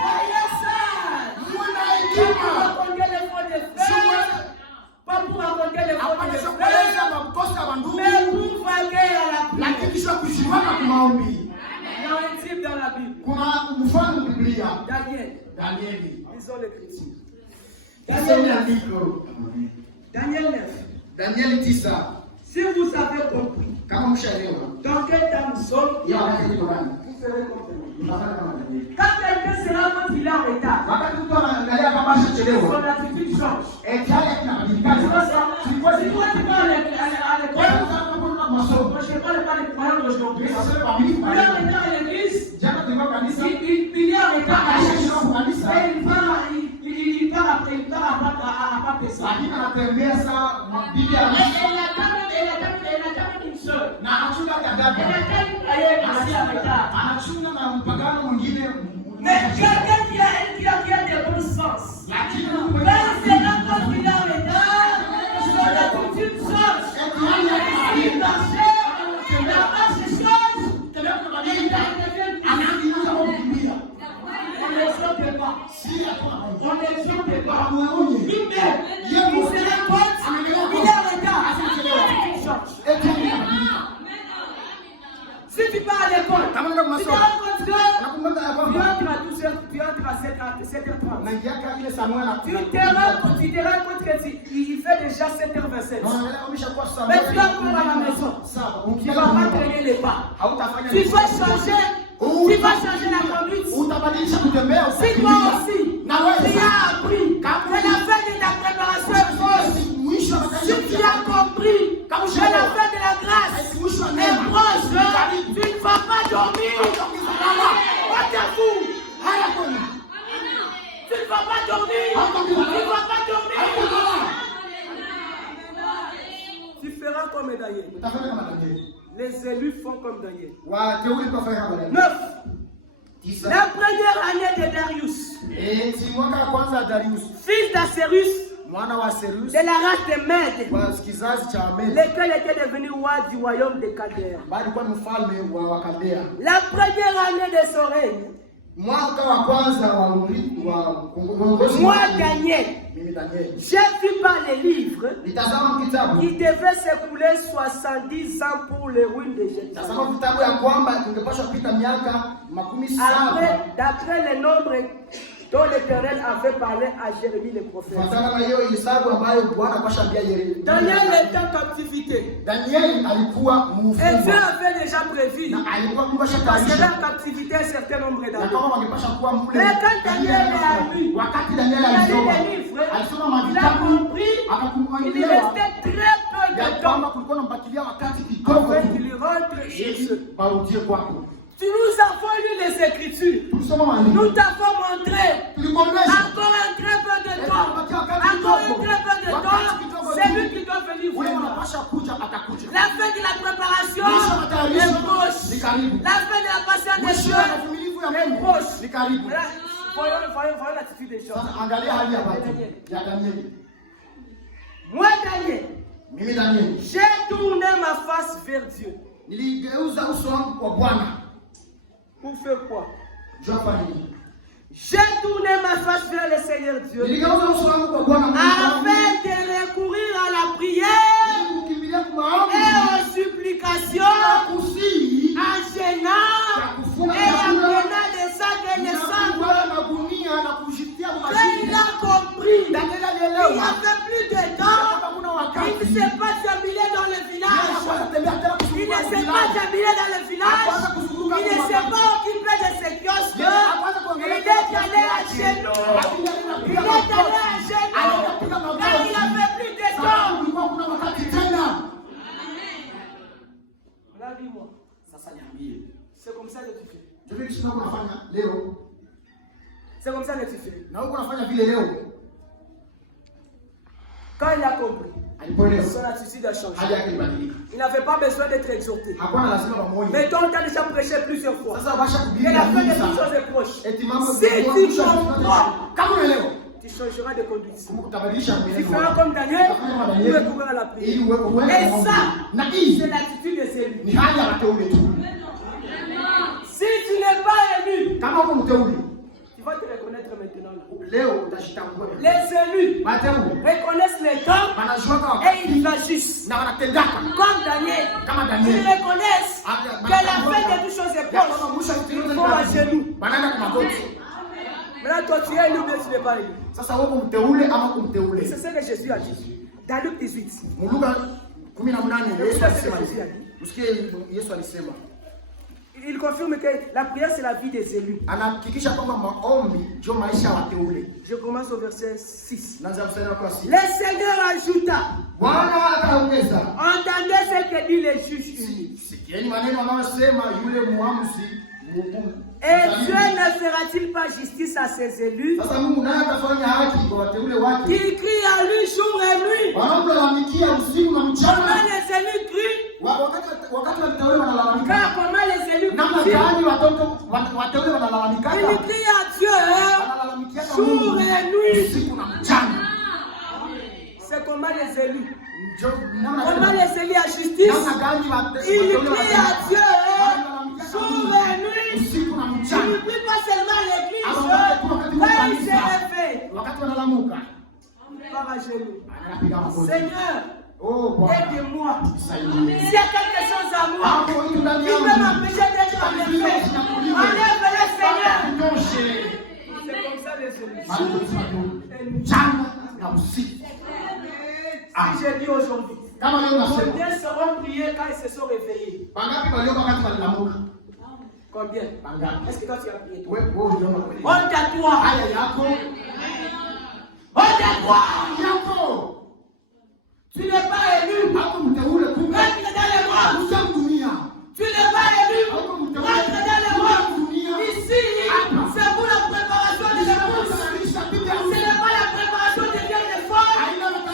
Soyez sages. Pas pour raconter les fautes des frères, mais pour vaquer à la prière. Il y a un type dans la Bible. Daniel. Lisons l'écriture. Daniel 9. Si vous avez compris dans quel temps nous sommes, vous ferez comprendre. Quand quelqu'un sera quand il est en retard, son attitude change. Si toi tu vas à l'école, moi je ne parle pas des croyants d'aujourd'hui. Il est en retard à l'église, il est en retard à l'église, et il part après, il part à pas ça. Et il a quand même une soeur. Elle a mais quelqu'un qui a des bons sens. Quand c'est là quand il est en retard, son attitude change. Il marchait, la marche change. On n'exempte pas. Lui-même, il se raconte, il est en retard. L'attitude change. Si tu pars à l'école, tu entres à 12h, tu entres à 7h30. Tu te rends compte qu'il fait déjà 7h27. Mais tu es encore à la maison. Tu ne vas pas traîner les pas. Tu vas changer la conduite. Si toi aussi, tu as appris que la fin de ta préparation est fausse. Si tu as compris que Les élus font comme Daniel. 9. La première année de Darius, fils d'Acérus, de la race de Mèdes, lequel était devenu roi du royaume de Chaldéens. La première année de son règne, moi Daniel, j'ai vu par les livres qui devaient s'écouler 70 ans pour les ruines de Jérusalem. D'après le nombre dont l'Éternel avait parlé à Jérémie le prophète. Daniel était en captivité. Et Dieu avait déjà prévu qu'il passerait en captivité un certain nombre d'années. Mais quand Daniel est arrivé, il a lu les livres, il a compris qu'il restait très peu de temps afin qu'il rentre chez eux. Tu nous avons lu les Écritures. Nous t'avons montré encore un très peu de temps. Encore un très peu de temps. C'est lui qui doit venir voir. La fin de la préparation est proche. La fin de la patience des choses est proche. Voyons l'attitude des choses. Moi, Daniel, j'ai tourné ma face vers Dieu. Pour faire quoi? J'ai tourné ma face vers le Seigneur Dieu afin de recourir à la prière et aux supplications en gênant et en prenant des sacs et des cendres. Il a compris qu'il n'y avait plus de temps. Il ne s'est pas terminé dans le village. Il ne s'est pas terminé dans le village. Il ne s'est pas occupé de ses kiosques. Il est allé à genoux. Il est allé à genoux. Car il n'avait plus de temps. Là, dis-moi. C'est comme ça que tu fais. C'est comme ça que tu fais. Quand il a compris, son attitude a changé. Il n'avait pas besoin d'être exhorté. Mais toi, on t'a déjà prêché plusieurs fois. Et la fin de toutes choses est proche. Si tu comprends, tu changeras de conduite. Tu feras comme Daniel, tu recourir à la prière. Et ça, c'est l'attitude de celui. Si tu n'es pas élu, tu vas te reconnaître maintenant. Les élus reconnaissent les temps et ils agissent. Comme Daniel, ils reconnaissent que la fin de toutes choses est proche. Ils vont à genoux. Maintenant, toi, tu es élu, mais tu n'es pas élu. C'est ce que Jésus a dit. Dans Luc 18. Il confirme que la prière c'est la vie des élus. Je commence au verset 6. Le Seigneur ajouta, entendez ce que dit les juges unis. Et Dieu ne fera-t-il pas justice à ses élus qui crient à lui jour et nuit? Comment les élus crient? Car comment les élus crient? Ils crient à Dieu jour et nuit. C'est comment les élus? Comment les élus à justice? Ils crient à Dieu jour et nuit. Il ne prie pas seulement l'église, quand il s'est réveillé. Par à genoux. Seigneur, aide-moi. S'il y a quelque chose à moi qui peut m'empêcher d'être en effet, enlève-le, Seigneur. C'est comme ça les solutions. Si j'ai dit aujourd'hui, combien seront priés quand ils se sont réveillés? Combien? Est-ce que toi tu as prié? Honte à toi! Honte à toi! Tu n'es pas élu! Rentre dans les morts! Tu n'es pas élu! Rentre dans les morts! Ici, c'est pour la préparation de l'épouse! Ce n'est pas la préparation des vieilles femmes!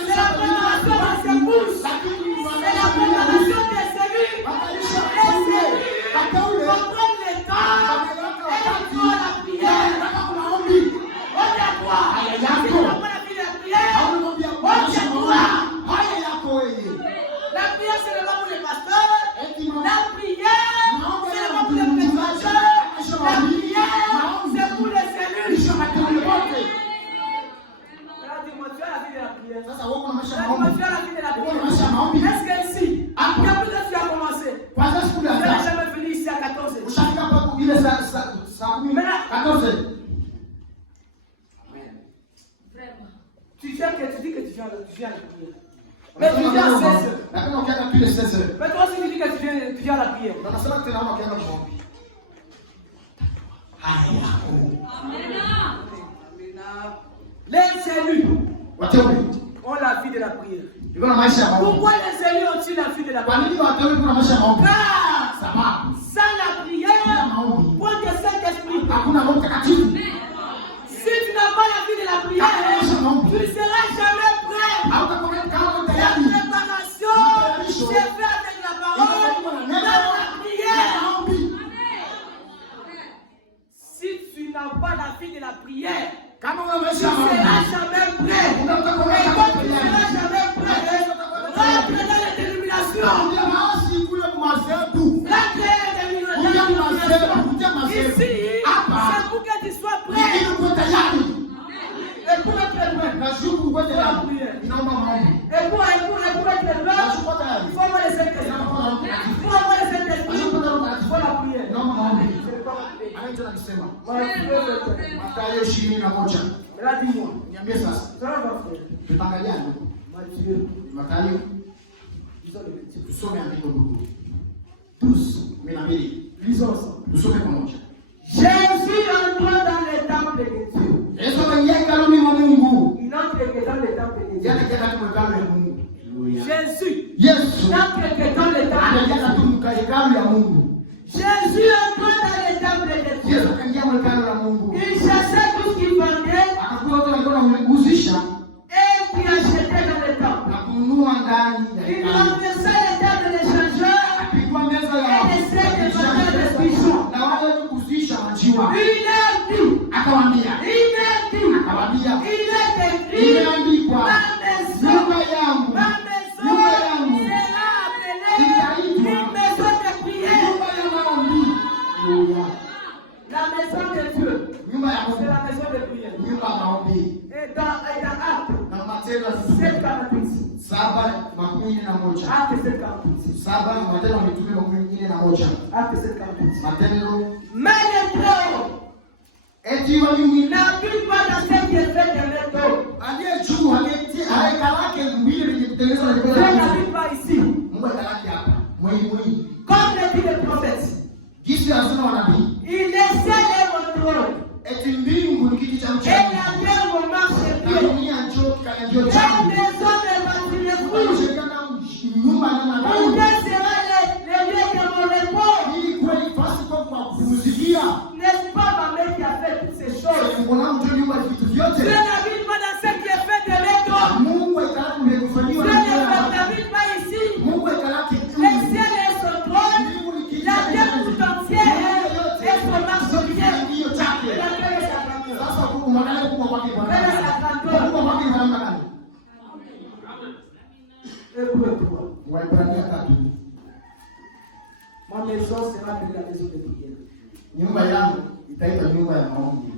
C'est la préparation de ses pouces! C'est la préparation de celui tu viens à 16 heures. Lakini ukienda tu ile 16 heures. Mais toi aussi tu dis que tu viens à la prière. Na nasema tena ukienda maombi. Les élus Wateule ont la vie de la prière. iko na maisha ya maombi. Pourquoi les élus ont-ils la vie de la Kwa prière? nini wateule kuna maisha ya maombi? Car Sababu sans la prière, maombi point de Saint-Esprit. hakuna Roho Mtakatifu. Si tu n'as pas la vie de la prière, tu ne seras jamais prêt. Hautakuwa kama La tayari. préparation se fait avec la parole, dans la prière. Si tu n'as pas la vie de la prière, Kama una tu ne maisha ya maombi. seras jamais prêt. Et comme tu ne seras jamais prêt, rentre dans les dénominations. Ndio maasi kule mwazetu. Rentre dans les dénominations. Ici, c'est pour que tu sois prêt. Ili kuwa tayari. Et pour être prêt. Na shuku kuwa tayari. Inaomba maombi. Et pour être prêt, Na shuku tayari. il faut avoir les Saint-Esprit. Il faut avoir les Saint-Esprit. Il faut la prière. Inaomba maombi. Anaitwa anasema. Mathayo 21. Là, dis-moi. Niambie sasa. Ça va, frère. Tutangaliane. Matthieu. Mathayo Lisons le verset. tusome andiko ndugu. Tous 12. Lisons ensemble. Tusome pamoja. Jésus entra dans le temple de Dieu. Yesu akaingia hekaluni mwa Mungu. Il n'entre que dans le temple de Dieu. Yeye akaenda katika hekalu ya Mungu. Jésus Yesu n'entre que dans le temple de anaingia Dieu. katika hekalu ya Mungu. Jésus entra dans le temple de Dieu. Yesu akaingia mwa hekalu la Mungu. Il chassait tout ce qu'il vendait Akakuwa watu walikuwa wanamguzisha et puis achetait dans le temple. na kununua ndani ya Il hekalu. renversait les tables des changeurs Akipigwa meza et ya laissait des vendeurs de pigeons. na wale kuzisha majiwa. Il a dit, Akawaambia, il est écrit, imeandikwa, ma maison, nyumba yangu, ma maison sera appelée une maison de prière. nyumba ya maombi. Haleluya. La maison de Dieu, Nyumba ya c'est Mungu, la maison de prière. nyumba ya maombi. Et dans Acte Na Matendo 7:48, 7:41. Acte 7:48, 7 Matendo ya Mitume 41. Acte 7:48. Matendo Mais le trône eti walimu n'habite pas dans ce qui est fait de l'étau. aliye juu aliyeti haikalake mbili vilitengenezwa na Dieu kibele cha Mungu. n'habite pas ici. Mungu akalaki hapa. Mwili. Comme le dit le prophète, Jinsi anasema wanabii. il laissait les trône Eti mbingu ni kiti cha et mcha. la terre vous marche Na pied. dunia njoo kaya ndio La changu. maison de bâtiment Kwa rouge. shekana nyumba na Où madai. sera le lieu de mon repos? Ili kweli fasi kwa kupumzikia. N'est-ce pas ma mère qui a fait toutes ces choses? Mbona mtu nyumba vitu Dieu vyote? n'habite pas dans ce qui est fait de l'étau. Mungu aikalaki umekufanyiwa Dieu na Mungu. n'habite pas ici. Mungu aikalaki juu. Le ciel est son trône, la terre tout entière est son marche-pied. Ndio chake. Et la terre est sa grandeur. Sasa kumwangalia kubwa kwake Bwana. Elle est sa grandeur. Kubwa kwake Bwana gani? Et pour toi, Waebrania 3. ma maison sera appelée la maison de prière. Nyumba yangu itaitwa nyumba ya maombi.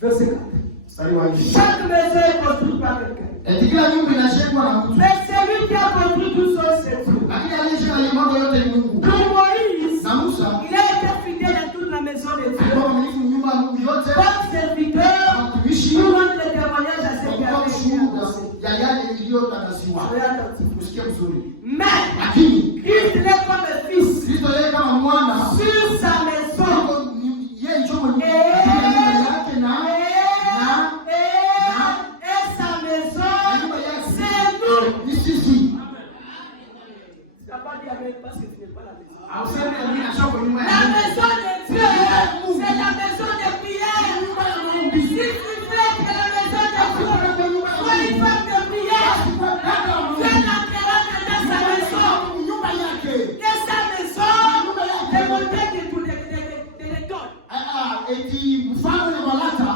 Verset 4. Mstari wa 8. Chaque maison est construite par quelqu'un. Eti kila nyumba inajengwa na mtu. Mais celui qui a construit tout ça, c'est Dieu. Lakini aliyejenga mambo yote ni Mungu. Pour Moïse, Na Musa il a été fidèle dans toute la maison de Dieu. alikuwa mwaminifu nyumba ya Mungu yote. Comme serviteur, Mtumishi pour rendre le témoignage à ceux qui kwa avaient shuhuda été ya yale iliyotangaziwa. Soyez attentifs. Usikie mzuri. Mais Lakini Christ est comme le Fils Kristo yeye kama mwana sur sa maison. yeye njoo mwenye Et yake na sa maison, c'est nous. ni sisi. Tu n'as pas dit amen parce que tu n'es pas la maison. Auseme mimi nashoka nyumba ya La Mungu. maison de Dieu, c'est la maison de prière. Si tu fais que la maison de Dieu soit une femme de prière, Dieu n'entrera que dans sa maison. Nyumba yake. Que sa maison, les montagnes de l'école, Eti mfano na balata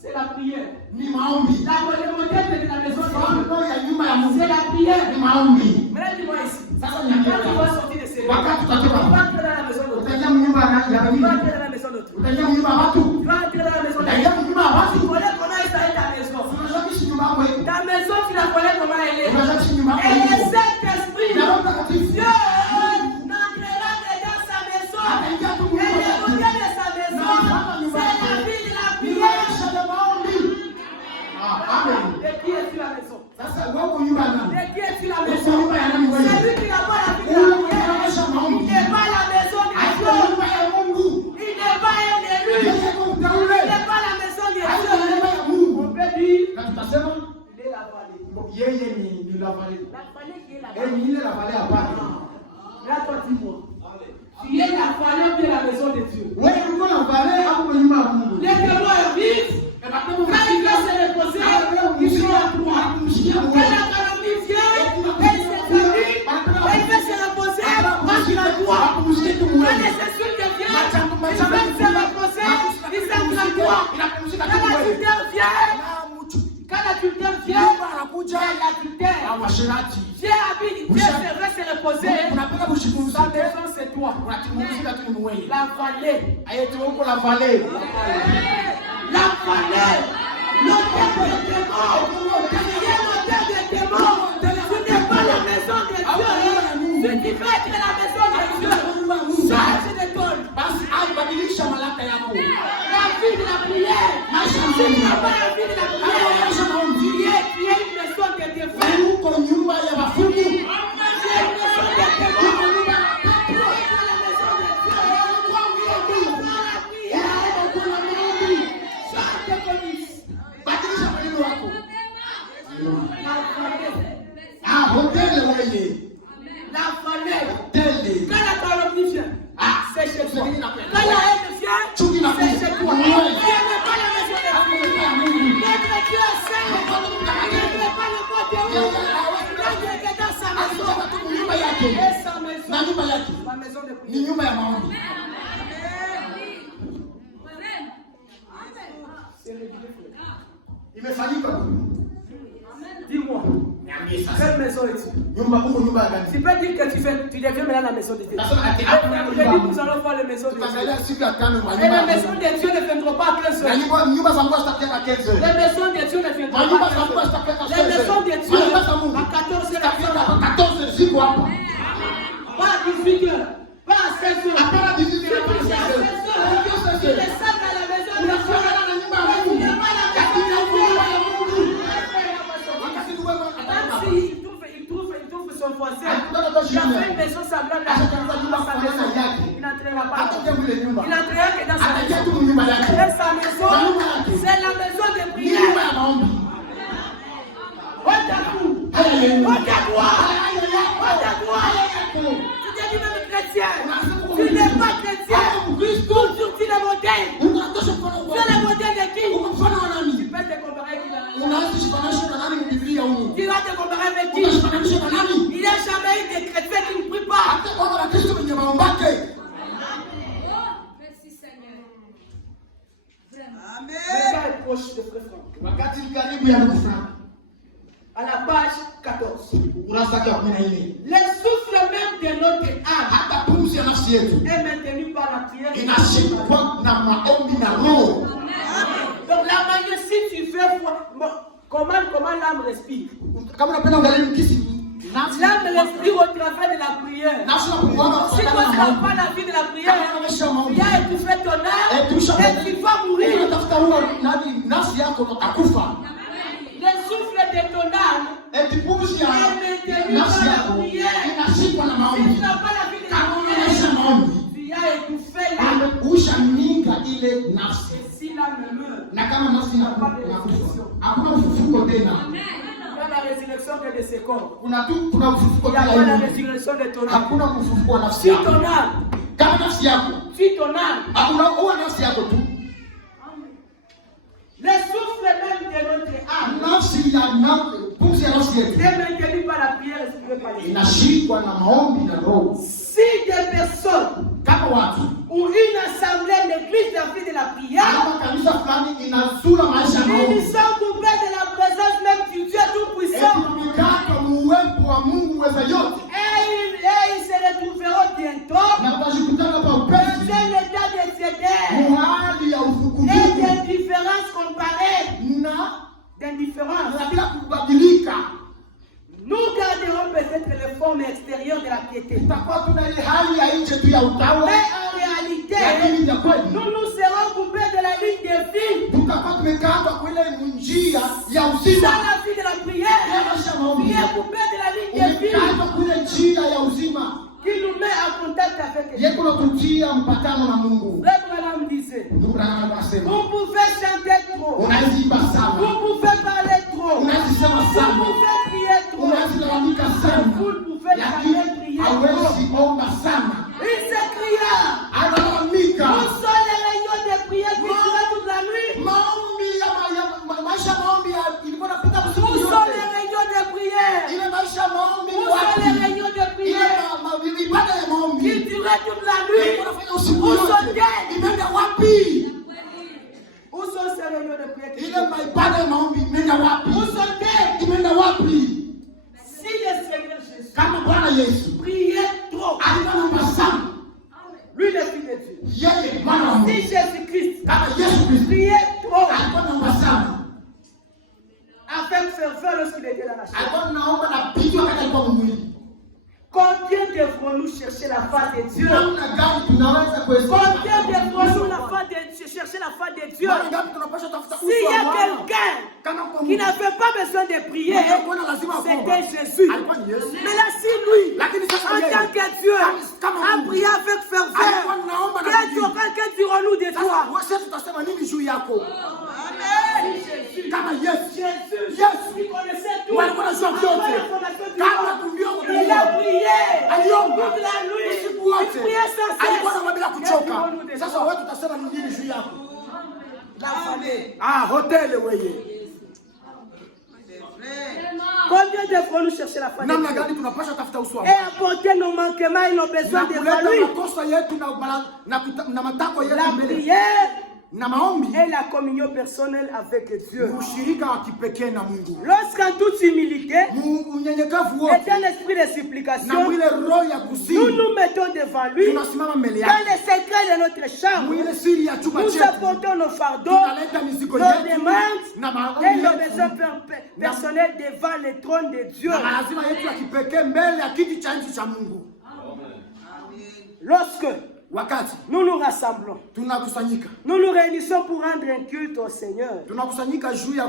c'est la prière. ni maombi. Les montagnes de la maison de Dieu, Mfano ya nyumba ya Mungu c'est la prière. ni maombi. Maintenant, dis-moi ici. Sasa Quand tu niambie. vas sortir de ces lieux, Wakati tu tutatoka vas entrer dans la maison d'autrui. utaingia nyumba ya Tu vas wengine. entrer dans la maison d'autrui. Utaingia nyumba ya watu. Tu vas entrer dans la maison d'autrui. Utaingia nyumba ya Tu watu. connais comment est ta maison. Unajua kishi nyumba yako iko. Ta maison, tu la connais comment elle est. Unajua kishi nyumba yako Et le iko. Saint-Esprit, Na Roho Mtakatifu. Dieu n'entrera que dans sa maison. Ataingia tu Et nyumba le yake. moyen de sa maison, c'est la vie de la Nyumba prière. ya maombi. Amen. De qui es-tu la maison? Sasa wako nyumba ya nani? De qui es-tu la maison? la vallée à part. Là, toi, dis-moi. Tu es la vallée de la maison de Dieu. Oui, on va la vallée à Mungu. Les témoins vivent. Quand il va se reposer, ils sont à toi. Quand la calamité vient, elle s'établit, elle va se reposer, moi je la vois. Quand les insultes viennent, ils veulent se reposer, ils sont à toi. Quand l'adultère vient, Dieu habite, Dieu va se reposer. Sa maison c'est toi. La vallée. La vallée. La vallée. L'hôtel des démons. L'hôtel des démons. Ce n'est pas la maison de Dieu. Ce qui va être la maison de Dieu. Change d'école. La vie de la prière. Ce n'est pas la vie de la prière. Tu es une maison de démons. Tu es une maison de démons. La vallée. Quand la calomnie vient, c'est chez toi. Quand la haine vient, c'est chez toi. Tu n'es pas la maison de Dieu. Notre Dieu est saint. Il n'est pas le bon Dieu. Dieu est dans sa maison. Et sa maison. La maison de prière. Il me fallait pas. Dis-moi. Quelle maison es-tu? Tu peux dire que tu deviens maintenant la maison de Dieu. Nous allons voir la maison de Dieu. Et la maison de Dieu ne viendra pas à 15 heures. Les maisons de Dieu ne viendront pas à 15 heures. Les maisons de Dieu à 14 heures. Pas à 18 heures. Pas à 16 heures. Pas à 16 heures. Tu les sers dans la maison de Dieu. Tu n'es pas la maison de Dieu. Il trouve son voisin. Il a fait une maison semblable à sa maison. Il n'entrera pas. Il n'entrera que dans sa maison. Et sa maison, c'est la maison de prière. Regarde-vous. Regarde-toi. Regarde-toi. Tu t'es dit même chrétien. Tu n'es pas chrétien. Toujours tu es modèle. Tu es le modèle de qui? Tu peux te comparer avec qui? Tu vas te comparer avec qui? Il n'y a jamais eu de chrétien qui ne prie pas. Merci Seigneur. Le gars est proche de frère Franck. À la page 14. Le souffle même de notre âme est maintenu par la prière. Donc la manière, si tu veux voir comment l'âme respire. L'âme respire au travers de la prière. Si toi tu n'as pas la vie de la prière, tu as étouffé ton âme et tu vas mourir. Le souffle de ton âme est maintenu par la prière. Si tu n'as pas la vie de la prière, tu as étouffé l'âme. Et si l'âme meurt, il n'y a pas de résurrection. Il y a la résurrection de ses corps. Il n'y a pas la résurrection de ton âme. Si ton âme, le souffle même de notre âme est maintenu par la prière respirée par les âmes. Si des personnes ou une assemblée néglige la vie de la prière, ils sont coupés de la présence même du Dieu Tout-Puissant. Et ils se retrouveront bientôt dans un état de sédère et d'indifférence comparée. D'indifférence. Nous garderons peut-être les formes extérieures de la piété. Mais en réalité, nous serons coupés de la ligne de vie. Dans la vie de la prière, nous est coupé de la ligne de vie qui nous met en contact avec Dieu. Frère Branham disait, vous pouvez chanter trop, vous pouvez parler trop, vous pouvez prier trop, vous ne pouvez lakini hawezi omba sana. Il s'écria. Analalamika. Où sont les réunions de prière qui durent toute la nuit? Maisha maombi ilikuwa napita Où usiku sont yote. les réunions de prière? Ile maisha maombi Où ni sont les wapi? réunions de prière Ile ibada ya qui maombi durent toute la nuit? ilikuwa nafanya usiku Où yote. sont-elles? Imeenda wapi? Où sont ces réunions de prière qui Ile ibada ya maombi imeenda wapi? Où sont-elles? Imeenda wapi? Si le Seigneur Jésus Kama Bwana Yesu priait trop, alikuwa anaomba sana, lui le Fils de Dieu. yeye Bwana wa Mungu. Si Jésus-Christ Kama Yesu Kristo priait trop alikuwa anaomba sana, avec ferveur lorsqu'il était dans la chair, alikuwa anaomba na bidii wakati alikuwa mwili. combien devrons-nous chercher la face de Dieu? Namna gani tunaweza kuhesabu? Combien devrons-nous chercher la face de Dieu? Mara ngapi tunapaswa tafuta uso S'il y wa a Bwana? quelqu'un Kama kwa qui Mungu n'avait pas besoin de prier, c'était Jésus. alikuwa ni Yesu. Mais là, si lui, Lakini sasa en yeye, tant que Dieu, kama a Mungu, prié avec ferveur, alikuwa anaomba na bidii. que dirons-nous de Sasa toi? wewe tutasema nini juu yako? Amen. Jésus. Kama Yesu. Jésus, Yesu. qui connaissait tout. Walikuwa wanajua vyote. Kabla kumbiongo Il a prié. aliomba Toute la nuit. usiku Il wote, priait sans cesse. alikuwa anaomba bila kuchoka. Que dirons-nous de Sasa toi? wewe tutasema nini juu yako? La famille. Hoteli wewe. Combien devrons-nous chercher la famille? Namna gani tunapaswa tafuta uso wa Et Bwana? apporter nos manquements et nos besoins Na devant kuleta lui. makosa yetu na matakwa La yetu mbele. prière Na maombi et la communion personnelle avec Dieu. ushirika wa kipekee na Mungu. Lorsqu'en toute humilité Unyenyekevu et wote un esprit de na supplication, mwile roho ya nous kusihi nous mettons devant lui tunasimama mbele dans yake. les secrets de notre chambre. Mwile siri ya chumba Nous chetu apportons nos fardeaux, tunaleta mizigo nos yetu demandes na et maombi nos besoins yetu personnels devant le trône de Dieu. na lazima yetu ya kipekee mbele ya kiti cha enzi cha Mungu. Lorsque Wakati nous nous rassemblons, tunakusanyika, nous nous réunissons pour rendre un culte au Seigneur tunakusanyika juu ya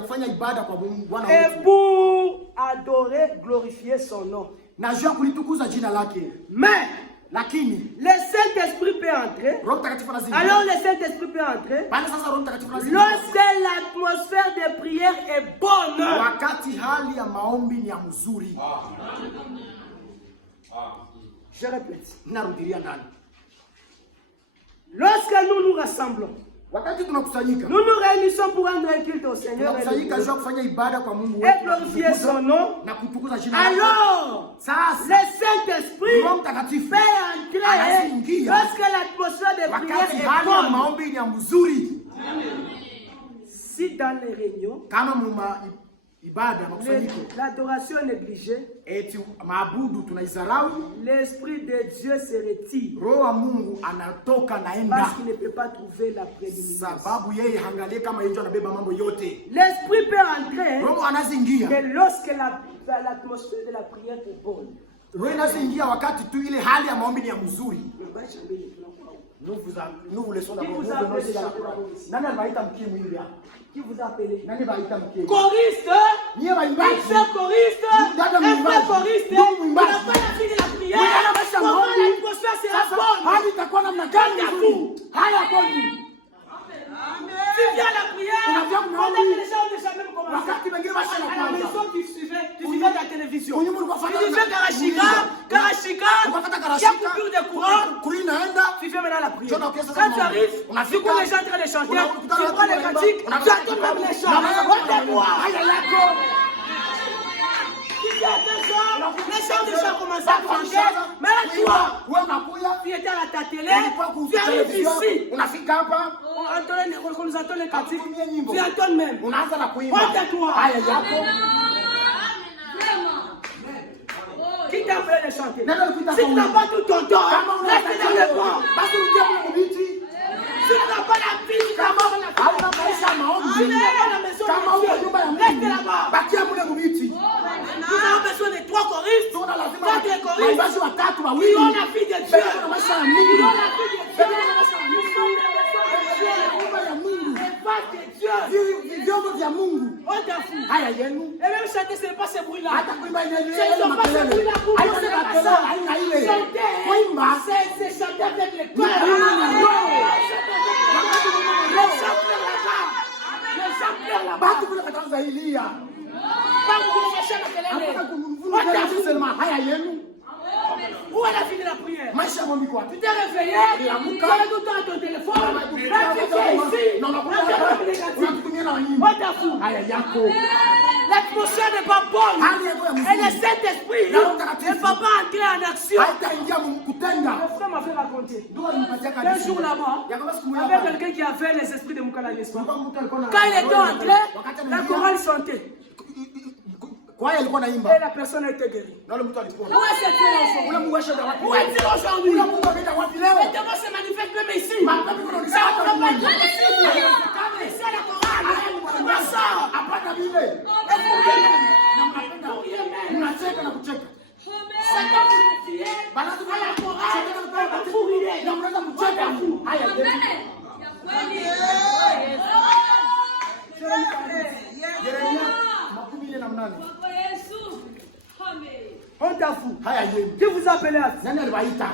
kufanya ibada kwa Mungu Bwana et wetu pour adorer, glorifier son nom. na juu ya kulitukuza jina lake. Mais Lakini le Saint-Esprit peut entrer. Roho Mtakatifu anazingia. Alors le Saint-Esprit peut entrer Bali sasa Roho Mtakatifu anazingia lorsque l'atmosphère de prière est bonne. wakati hali ya maombi ni ya mzuri. Je répète. Narudilia ndani. Lorsque nous nous rassemblons, Wakati tunakusanyika, nous nous réunissons pour rendre un culte au Seigneur tunakusanyika juu ya kufanya ibada kwa Mungu et wetu glorifier son nom. na kutukuza jina lake. Alors, le Sasa Saint-Esprit Roho Mtakatifu fait entrer anazingia lorsque l'atmosphère de prière wakati est hali ya bonne. maombi ni ya mzuri. Si dans les réunions, Kama muma ibada makusanyiko l'adoration est négligée, eti maabudu tunaisarau, l'Esprit de Dieu se retire Roho wa Mungu anatoka naenda, parce qu'il ne peut pas trouver la prédication. sababu yeye hangalie kama yeye anabeba mambo yote. L'Esprit peut entrer Roho anazingia, que lorsque l'atmosphère de la prière est bonne. Roho anazingia wakati tu ile hali ya maombi ni ya mzuri. Nous vous laissons d'abord. Nani anaita mkie mwili hapa? Qui vous a appelé? Nani anaita mkie? Choriste, Niye waimbaji. un choriste, Dada un mwimbaji. choriste, Ndio il mwimbaji. n'a pas la vie de la prière. Wewe anabasha Comment maombi. l'atmosphère sera Sasa bonne? hali itakuwa namna gani nzuri? Haya kwani. Tu viens à la prière, Unavia maombi. pendant que les gens ont déjà même commencé. Wakati wengine washa na À la kwanza. maison, tu suivais la télévision. Unyumu Tu ulikuwa fanya suivais Karashika, Ukapata il y a Karashika. coupure de courant. Kuli naenda. Tu fais maintenant la prière. John, ok, ça, Quand c'est tu bon. arrives, On a tu fait vois ça. les gens en train de chanter, On a- tu prends les cantiques, On a- tu entends même les chants. Regarde-moi. Haya yako. Tu fais attention, les chants déjà commencé à chanter. Mais là, toi, Wewe unakuya. tu étais à ta télé, Ulikuwa ku tu arrives television. ici. Unafika hapa. On nous entend les cantiques. Hatutumie nyimbo. Tu entends même. Unaanza na kuimba. Tais-toi. Haya yako. Qui t'a appelé de chanter? Nani alikuita Si tu n'as kuimba? pas tout ton temps, Kama reste dans le banc. basi urudia kule mubiti. Si tu n'as pas la vie, tu n'as pas la Hauna maisha ya maombi. Kama uko nyumba ya reste Mungu, là-bas. bakia mule mubiti. Nous avons besoin de 3 choristes, Tuna lazima 4 choristes. waimbaji watatu Qui wawili. ont la vie de Dieu. Bebe na maisha ya Mungu. Qui ont la vie de Dieu. Bebe na maisha ya Mungu. Nyumba ya Mungu. Les vases de Dieu. Vyombo vya Mungu. On t'en fout. Haya yenu. Et même chanter, ce n'est pas ce bruit-là. Hata kuimba ile ile Ils n'ont pas ce makelele. bruit-là pour Haina nous, c'est pas makelele, ça. haina ile. Chanter, Kuimba. c'est chanter avec le cœur. Wakati Les gens pleurent là-bas. Les gens pleurent là-bas. Batu kule katanza ilia. Pas vous chercher la Hapana kelele. kumvuna mnajua sema haya yenu. Où est la vie de la prière? Maisha mambo kwa. Tu t'es réveillé, tu as tout le temps ton téléphone, tu fais ici, Non, non, l'atmosphère n'est pas bonne. Et le Saint-Esprit ne va pas entrer en action. Le frère m'a fait raconter. Un jour là-bas, il y avait quelqu'un qui avait les esprits de Moukala, n'est-ce pas? Quand il était entré, la chorale chantait. Et la personne a été guérie. Où est cette enfant? Où est-il aujourd'hui? Le démon se manifeste même ici. C'est la on t'a fou. Qui vous appelez à ça?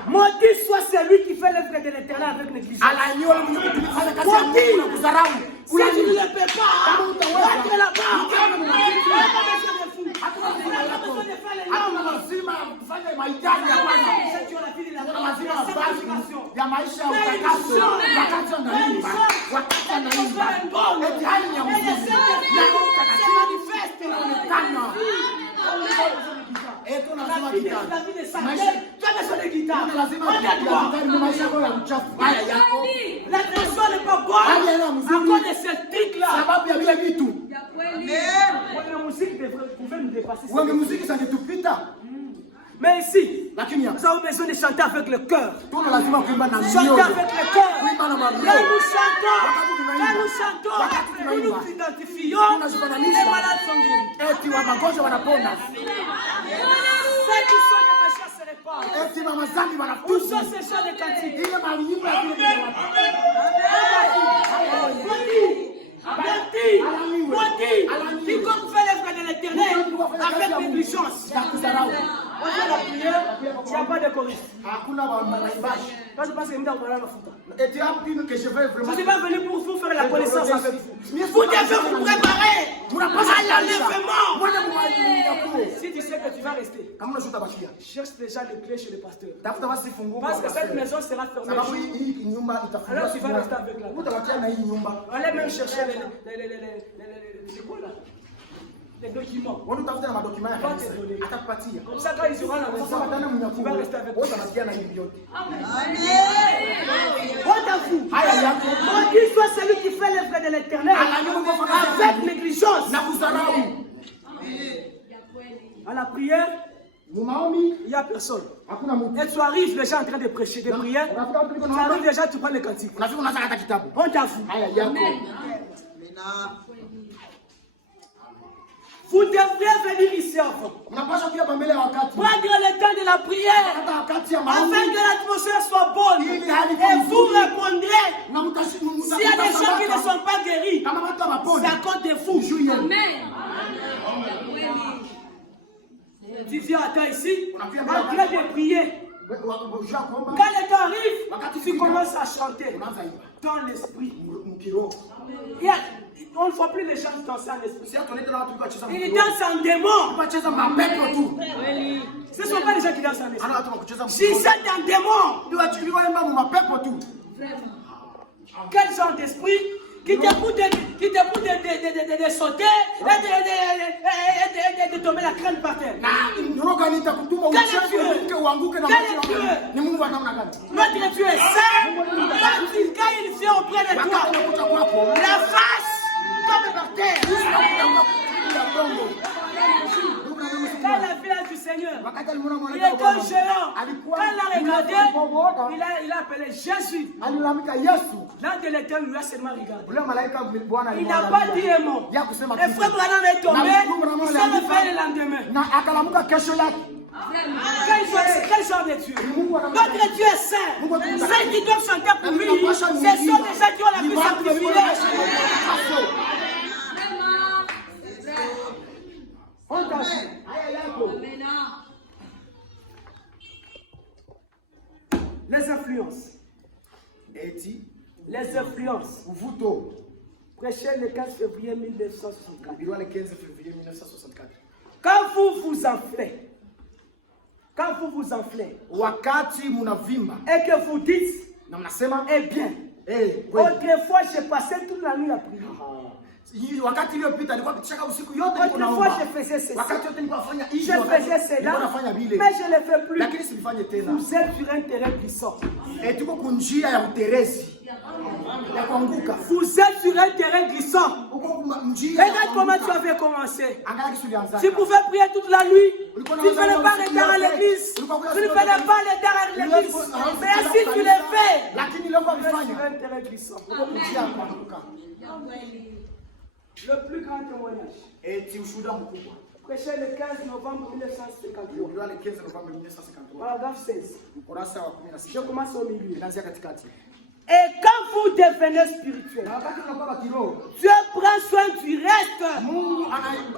Maudit soit celui qui fait l'œuvre de l'Éternel avec négligence. Maudit. Si tu ne le fais pas, rentre là-bas. La personne n'est pas bonne à cause de cette truc-là. La musique pouvait nous dépasser. Mais ici, nous avons besoin de chanter avec le cœur. Chanter avec le cœur. Quand nous chantons, nous nous identifions, les malades sont guéris. Ceux qui sont des pécheurs se répandent. Où sont ces chants de cantiques? Quiconque fait l'œuvre de l'Éternel avec négligence. On fait la prière, il n'y a pas de choriste. Quand je pense que je ne suis pas venu pour vous faire la connaissance avec vous. Vous devez vous préparer à l'enlèvement. Si tu sais que tu vas rester, cherche déjà les clés chez le pasteur. Parce que cette maison sera fermée. Alors tu vas rester avec la. Allez même chercher les documents. On va te donner. Comme ça, quand ils auront la maison, tu vas rester avec eux. On t'en fout. Maudit soit celui qui fait l'œuvre de l'Éternel avec négligence. À la prière, il n'y a personne. Et tu arrives, les gens en train de prêcher, de prier. Tu arrives déjà, tu prends les cantiques. On t'en fout. Vous devrez venir ici enfant. Prendre le temps de la prière afin que l'atmosphère soit bonne. Et vous répondrez. S'il y a des gens qui ne sont pas guéris, c'est à cause de vous. Amen. Tu viens à toi ici, en train de prier. Quand le temps arrive, tu commences à chanter dans l'esprit. On ne voit plus les gens danser en esprit. Ils dansent en démon. Ce ne sont pas les gens qui dansent en esprit. Si c'est un démon, quel genre d'esprit qui te pousse de sauter et de tomber la crâne par terre? Notre Dieu est saint. Quand il vient auprès de toi, la face tombe par terre. Quand la vie du Seigneur, il est un géant. Quand il a regardé, il a appelé Jésus. L'ange de l'Éternel lui a seulement regardé. Il n'a pas dit un mot. Le frère Branham est tombé, il s'est réveillé le lendemain. Quel genre de Dieu? Notre Dieu est saint. Ceux qui doivent chanter pour lui, ce sont des gens qui ont la puissance sanctifiée. Les influences. Les influences. Prêchez le 15 février 1964. Quand vous vous enflez, quand vous vous enflez wakati mnavimba et que vous dites, na mnasema eh bien, autrefois j'ai passé toute la nuit à prier. Wakati iliyopita nilikuwa pitisha usiku yote niko Autrefois naomba. je faisais ceci. Wakati yote nilikuwa nafanya Je hivi, faisais cela, nafanya vile. mais je ne le fais plus. Lakini sifanye tena. Vous êtes sur un terrain glissant. Tuko kunjia ya uterezi. Ya kuanguka. Vous êtes sur un terrain glissant. Uko njia. Regarde comment tu avais commencé. Angalia kisu lianza. Tu pouvais prier toute la nuit. Tu ne venais pas retard à l'église. Tu ne venais pas retard à l'église. Mais si tu le fais, lakini leo tu es sur kufanya. un terrain glissant. Uko kunjia ya kuanguka. Le plus grand témoignage. Ushuhuda mkubwa. Prêché le 15 novembre 1953. Uliwa le 15 Novembre 1953. Paragraphe 16. Ukurasa wa Je 16. commence au milieu. Inaanzia katikati. Et quand vous devenez spirituel, Na wakati unakuwa kiroho, Dieu prend soin du reste. Mungu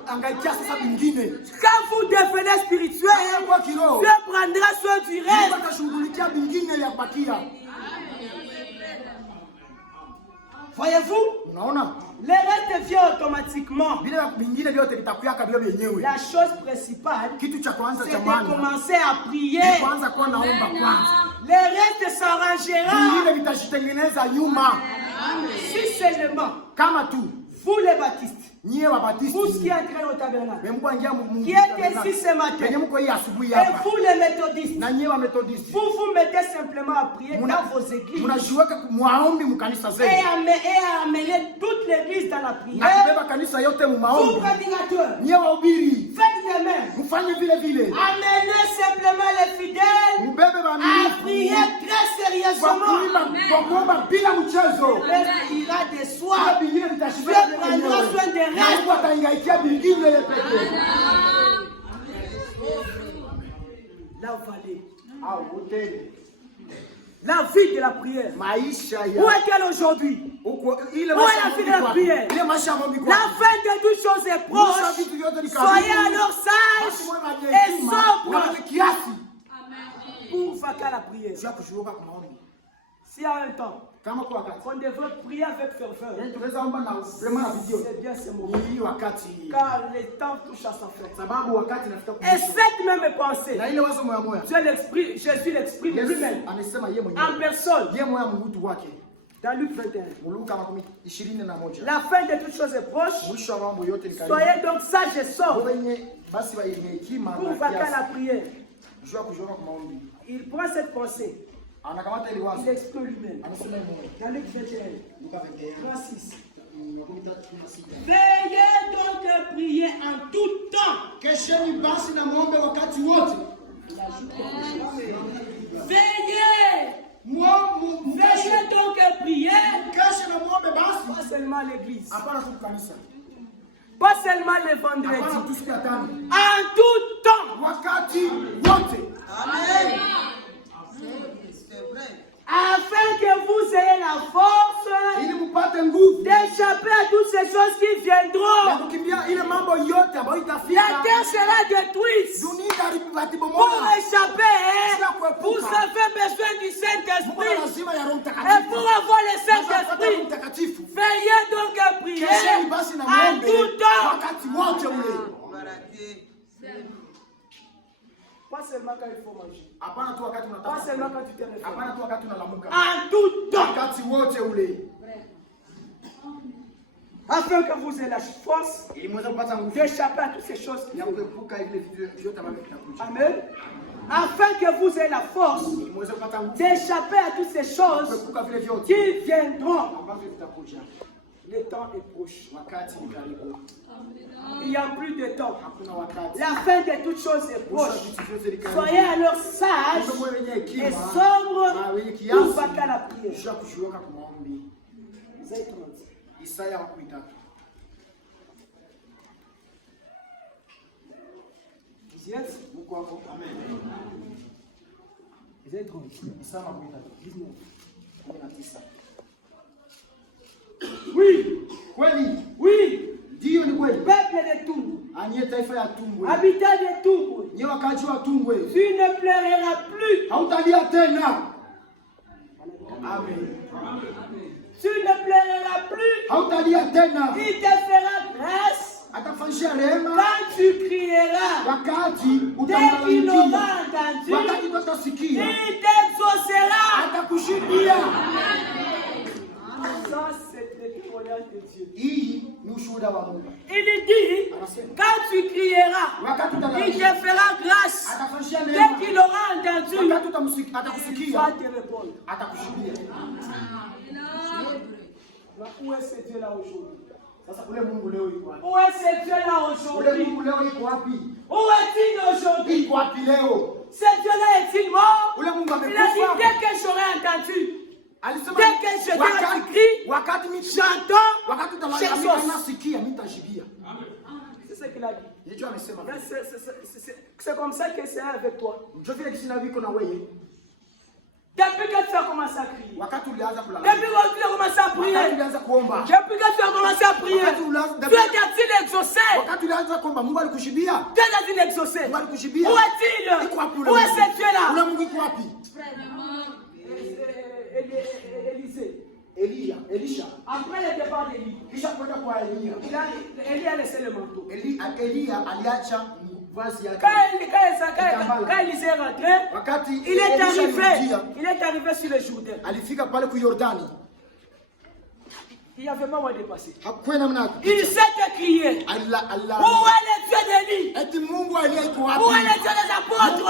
anangaikia sasa vingine. Quand vous devenez spirituel, Kwa kiroho, Dieu prendra soin du Mungu reste. atashughulikia vingine ya kubakia. Voyez-vous, Unaona? le reste vient automatiquement. Vile vingine vyote vitakuyaka vile vyenyewe. La chose principale, Kitu cha kwanza c'est cha de maana. commencer à prier. Kwanza kuwa naomba kwanza. Le reste s'arrangera. Vingine vitajitengeneza nyuma. Si seulement, Kama tu vous les baptistes, nyie Wabatisti. vous qui entrez au tabernacle, Mungu aingia Mungu. qui êtes ici ce Wenye matin, mko hii asubuhi et hapa. vous les méthodistes, Na nyie wa Methodisti. vous vous mettez simplement à prier dans vos églises Mnajiweka mwaombi mkanisa et zenu. à amener toute l'église dans la Na prière. kubeba kanisa yote mu Vous, maombi. prédicateurs, Nyie wahubiri. faites de même. Mfanye vile vile. Amenez simplement les fidèles Mbebe à waaminifu. prier très Kwa sérieusement. kuimba, kwa kuomba bila mchezo. Le reste ira de soi. Vile vingine vitashiba Dieu prendra soin des Na restes. Mungu ataingaikia vingine yeye pekee. La vallée, Au hoteli. la vie de la prière. Maisha Où ya est-elle aujourd'hui? uko ile Où maisha est la vie de ya la Mungu prière? ile maisha ya Mungu. La fin de toutes choses est proche. Soyez alors sages et sobres kiasi pour vaquer la prière. ya kushuhuka kwa maombi. S'il y a un temps, Kama kwa wakati. on devrait prier avec ferveur. Yaani tunaweza omba na vraiment na video. C'est bien ce moment. Ni wakati. Car le temps touche à sa fin. Sababu wakati nafika Et cette même pensée, na ile wazo moya moya. Jésus l'exprime lui-même Amesema yeye en mwenyewe. personne Yeye moya mgutu wake. dans Luc 21. Luka 21. La fin de toutes choses est proche. Mwisho wa mambo yote ni karibu. Soyez donc sages et sobres Wenye basi wa yenye hekima pour na vaquer la kiasi. prière. Jua kushika kwa maombi. Il prend cette pensée, Anakamata ile il wazo. l'exprime lui-même. Anasema yeye. Dans Luc 21, Luka 21. 36. 16. Veillez donc à prier en tout temps. Kesheni basi na muombe wakati wote. Veillez. Veillez donc à prier. Keshe na muombe basi. Pas seulement à l'église, Hapana tu kanisa. pas seulement le Hapana vendredi. tu siku ya tano. En tout temps. Wakati wote. Afin que vous ayez la force Ili mpate nguvu d'échapper à toutes ces choses qui ya viendront. kukimbia ile mambo yote ambayo La itafika. terre sera détruite. Dunia Pour itabomoka. échapper, vous avez besoin du Mungu Saint-Esprit. lazima ya Roho Et Mtakatifu. pour avoir le Sasa Roho Saint-Esprit, Mtakatifu. veillez donc à prier Kesheni basi na en muombe tout temps. wakati wote ule. Pas seulement quand il faut manger. Hapana tu wakati Pas unataka. seulement quand tu te réveilles. Hapana tu wakati unalamuka. En tout temps. Wakati wote ule. Afin que vous ayez la force Ili mweze kupata nguvu d'échapper à toutes ces choses. ya kuepuka ile vitu vyote ambavyo vitakuja. Amen. Afin que vous ayez la force Ili mweze kupata nguvu d'échapper à toutes ces choses kuepuka vile vyote qui viendront. ambavyo vitakuja. Le temps est proche. Wakati ni karibu. Il n'y a plus de temps. Hakuna wakati. La fin de toutes choses est Mwisho wa proche. vitu vyote ni karibu. Soyez alors sages Mungu mwenye hekima et sobres na wenye pour kiasi. vaquer la prière. Kisha kushuka kwa maombi. Isaïe 30. Isaya 13. Yes. Mungu wako. Amen. Isaïe 30. Isaya 13. 19. 19. Oui, Kweli oui, ndio ni kweli. peuple de tout, Anye taifa ya Tumbwe. habitant de tout, Nye wakaji wa Tumbwe. tu ne pleureras plus. Hautalia tena. Amen. Tu ne pleureras plus. Hautalia tena. Il te fera grâce Atakufanyishia rehema. Quand tu crieras, Wakati dès qu'il aura utamwamkia. entendu, Wakati utasikia. il t'exaucera. Atakushindia. Ça, c'est le témoignage de Dieu. Hii ni ushuhuda wa Mungu. Il dit, quand tu crieras, Wakati il te fera grâce. atakufanyishia Dès rehema. qu'il aura entendu, Wakati il atakusikia. va te répondre. Atakushindia. Où est ce Dieu là aujourd'hui? Sasa ule Mungu leo yuko wapi? Où est ce Dieu là Ule aujourd'hui? Mungu leo yuko wapi? Où est-il aujourd'hui? Yuko wapi leo? Ce Dieu là est-il mort? Ule Mungu Il a dit, amekufa. dès que j'aurai entendu, Alisema dès que je vais écrit, wakati mimi j'entends, wakati Jesus. utanasikia nitajibia. c'est ce qu'il a dit. Yesu amesema. Mais c'est comme ça que c'est avec toi. Njoo vile kisi na viko na wewe. Depuis que tu as commencé à crier, Wakati ulianza kulala. depuis que tu as commencé à Wakati prier, ulianza kuomba. depuis que tu as commencé à prier, Dieu t'a-t-il exaucé? Wakati ulianza kuomba Mungu alikushibia. Dieu t'a-t-il exaucé? Mungu alikushibia. Où est-il? Iko wapi ule Où est Mungu? ce Dieu-là? Ule Mungu iko wapi? Élisée. Elisha. Après le départ d'Élie, Kisha kwenda kwa Elia. Élie a laissé le manteau. Elia aliacha vazi yake. Quand Élisée est rentré, Wakati il est Elisha arrivé sur le Jourdain. alifika pale ku Yordani. Il n'y avait pas moyen de passer. Hakuwa namna. Il s'est écrié. Où est le Dieu d'Élie? Eti Mungu aliye iko wapi? Où est le Dieu des apôtres?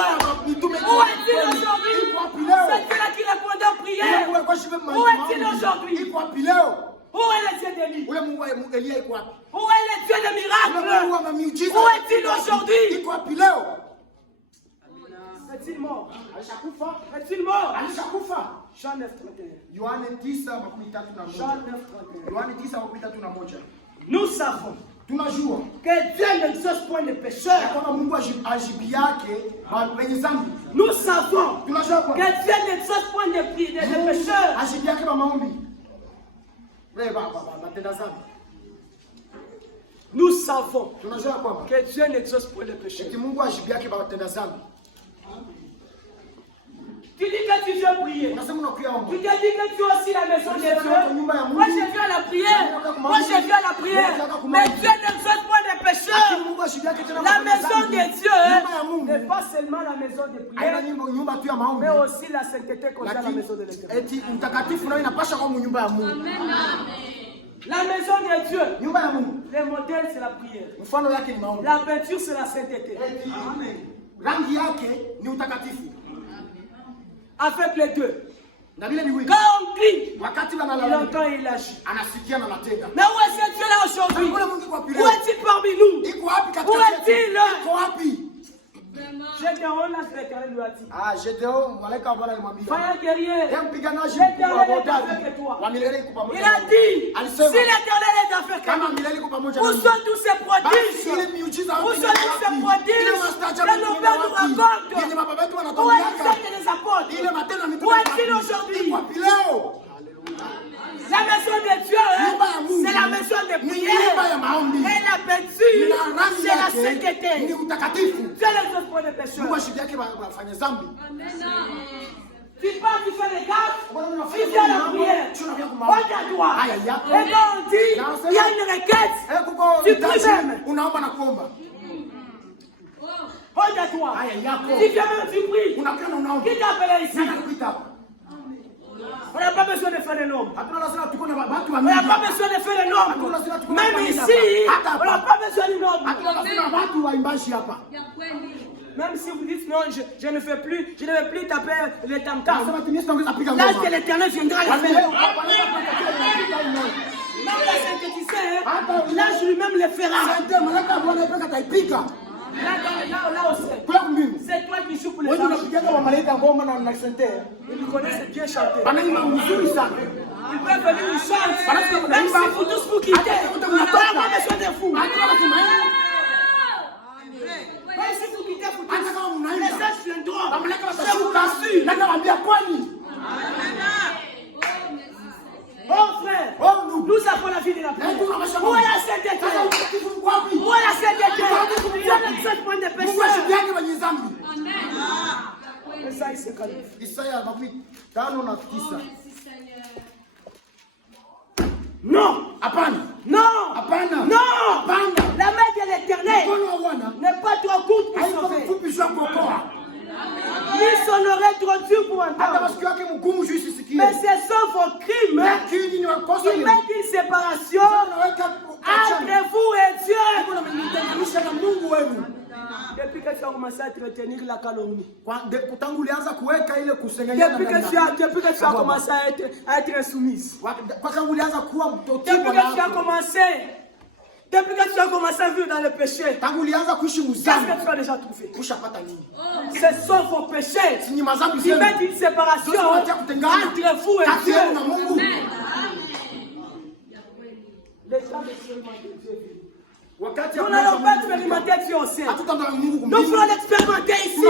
Où est-il aujourd'hui? C'est Dieu qui répondait aux prières. Où est-il aujourd'hui? Iko wapi leo? Où est le Dieu d'Élie? Ule Mungu wa Elia iko wapi? Où est le Dieu des Ule Mungu miracles? wa miujiza. Où est-il aujourd'hui? Iko wapi leo? Est-il mort? Alishakufa? Est-il mort? Alishakufa. Jean 9:31. Yohane 9:31. Jean 9:31. Yohane 9:31. Nous savons Tunajua que Dieu n'exauce point les pécheurs. kwamba Mungu ajibu yake wenye dhambi. Nous savons Tunajua kwamba que Dieu n'exauce point les pécheurs. ajibu yake kwa maombi. Wewe matenda dhambi. Nous savons Tunajua kwamba que Dieu n'exauce point les pécheurs. eti Mungu ajibu yake kwa matenda dhambi. Tu dis que tu veux prier. Unasema unakuomba. Tu te dis que tu es aussi la maison de Dieu. Moi je viens à la prière. Moi je viens à la prière. Mais Dieu n'exauce point les pécheurs. Mungu ajibu yake tena La maison de Dieu Mungu n'est pas seulement la maison de haina prière, nyumba tu ya maombi. mais aussi la sainteté concerne la maison de l'Éternel. Eti mtakatifu nayo inapasha kwa nyumba ya Mungu. La maison de Dieu, Nyumba ya Mungu. le modèle c'est la prière. Mfano yake ni maombi. La peinture c'est la sainteté. Eti rangi yake ni utakatifu. Avec les deux. Na vile viwili. Quand on crie, Wakati il wanalalamika entend et il agit. anasikia na anatenda. Mais où est ce Dieu là aujourd'hui? Ule Mungu iko wapi Où leo? est-il parmi nous? Iko wapi Où katikati est-il? yetu? Iko wapi? Gédéon, l'Éternel lui a dit, Gedeon malaika wa Bwana alimwambia. Vaillant guerrier, Yeye mpiganaji l'Éternel mkubwa est avec hodari toi. wa milele iko pamoja. Il a dit, si Alisema l'Éternel est avec kama nous, milele iko pamoja où nami. sont tous ces prodiges? Basi ile miujiza Où yote sont tous ces ile prodiges mastaajabu que nos pères nous racontent? yenye baba wetu Où est wanatuambia. l'acte des apôtres? Ile matendo ya Où mitume. est-il aujourd'hui? Iko wapi leo? La maison de Dieu, c'est la maison de Ni nyumba ya prière. maombi. Et la peinture, Na rangi c'est la yake ni sainteté. utakatifu. Dieu n'exauce point les pécheurs. Mungu ashibi yake wafanye dhambi. Tu pars, tu fais les gafes, tu viens à la prière. Regarde-toi. Aya yako. Et quand on dit, il y a une requête, kuko tu pries même. unaomba na kuomba. Regarde-toi. Aya yako. Tu viens même, tu pries. Unakuwa na unaomba. Qui t'a appelé ici? Nani anakuita? On n'a pas besoin de faire les nombres. Hatuna lazima tuko na watu wa On n'a mingi. pas besoin de faire les nombres. Même ici, on n'a pas besoin de nombres. Hatuna lazima watu waimbaji hapa. Même si vous dites non, je ne fais plus, je ne vais plus taper les tam-tams. Nasema timia sitaongeza piga L'âge ngoma. de l'Éternel viendra le Wale faire. leo Même le synthétiseur, l'âge lui-même le fera. Asante malaika Bwana ipeka taipiga. Là aussi. Kula kumbingu. C'est toi qui joues pour les Wewe anges. unapiga wa malaika ngoma na sente. Ils connaissent bien chanter. Wanaimba mzuri sana. Ils peuvent venir nous chanter. Même si vous tous vous quittez, on n'a pas besoin de vous. Même si vous quittez, vous Hata kama tous. mnaimba. Les anges viendront. Mamlaka Je vous watashuka. rassure. Na nawaambia kwani. Oh frère, nous avons la vie de la prière. Où est la sainteté? Où est la sainteté? Dieu n'exauce point des Mungu ashibi pécheurs. yake wenye dhambi. Isaïe 59. Isaya 5:9. Non, Hapana. non, Hapana. non. Hapana. La l'Éternel n'est pas trop courte pour sauver, ni son oreille trop dure pour entendre. Mais c'est sauf vos crimes qui mettent une séparation entre vous et Dieu. Depuis que tu as commencé à entretenir la calomnie, depuis que tu as commencé à être insoumise, depuis que tu as commencé à vivre dans le péché, qu'est-ce que tu as déjà trouvé? Ce sont vos péchés qui mettent une séparation entre vous et Dieu. Les gens de Dieu. Nous n'allons pas expérimenter Dieu au ciel. Nous voulons l'expérimenter ici.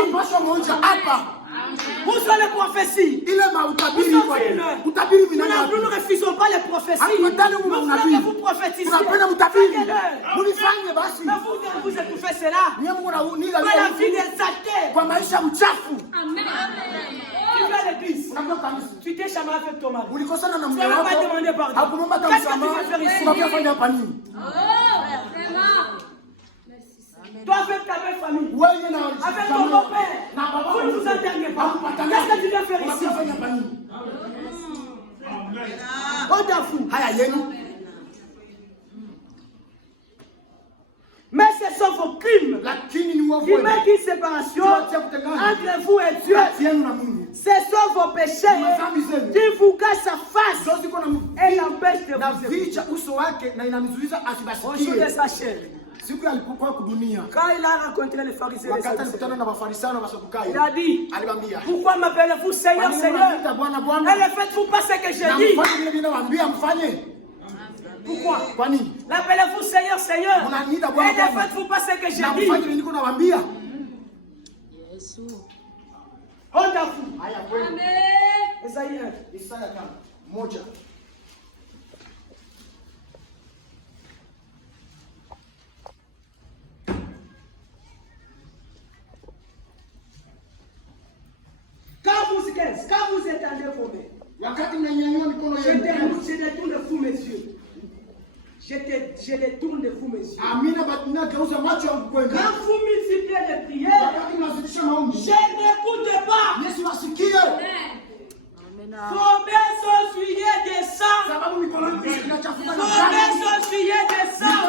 Où sont les prophéties? Nous ne refusons pas les prophéties. Nous voulons que vous prophétisiez. Mais vous étouffez cela. Par la vie des saletés. Tu vas à l'église. Tu t'es chamé avec ton mari. Tu ne vas pas demander pardon. Qu'est-ce que tu veux faire ici? Toi avec ta belle famille, avec ton beau-père, vous ne vous interdisez pas. Qu'est-ce que tu viens faire ici? On t'en fout. Mais ce sont vos crimes qui mettent une séparation entre vous et Dieu. Ce sont vos péchés qui vous cachent sa face et l'empêchent de vous aimer. Bonjour de sa chair. Quand il a rencontré les pharisiens, il a dit, pourquoi m'appelez-vous Seigneur, Seigneur? Et ne faites-vous pas ce que j'ai dit? Pourquoi? L'appelez-vous Seigneur, Seigneur? Et ne faites-vous pas ce que j'ai dit? On t'a fou. Esaïe 1. Quand vous étendez vos mains, je détourne de vous mes yeux. Je détourne de vous mes yeux. Quand vous multipliez les prières, je n'écoute pas. Vos mains sont souillées de sang. Vos mains sont souillées de sang.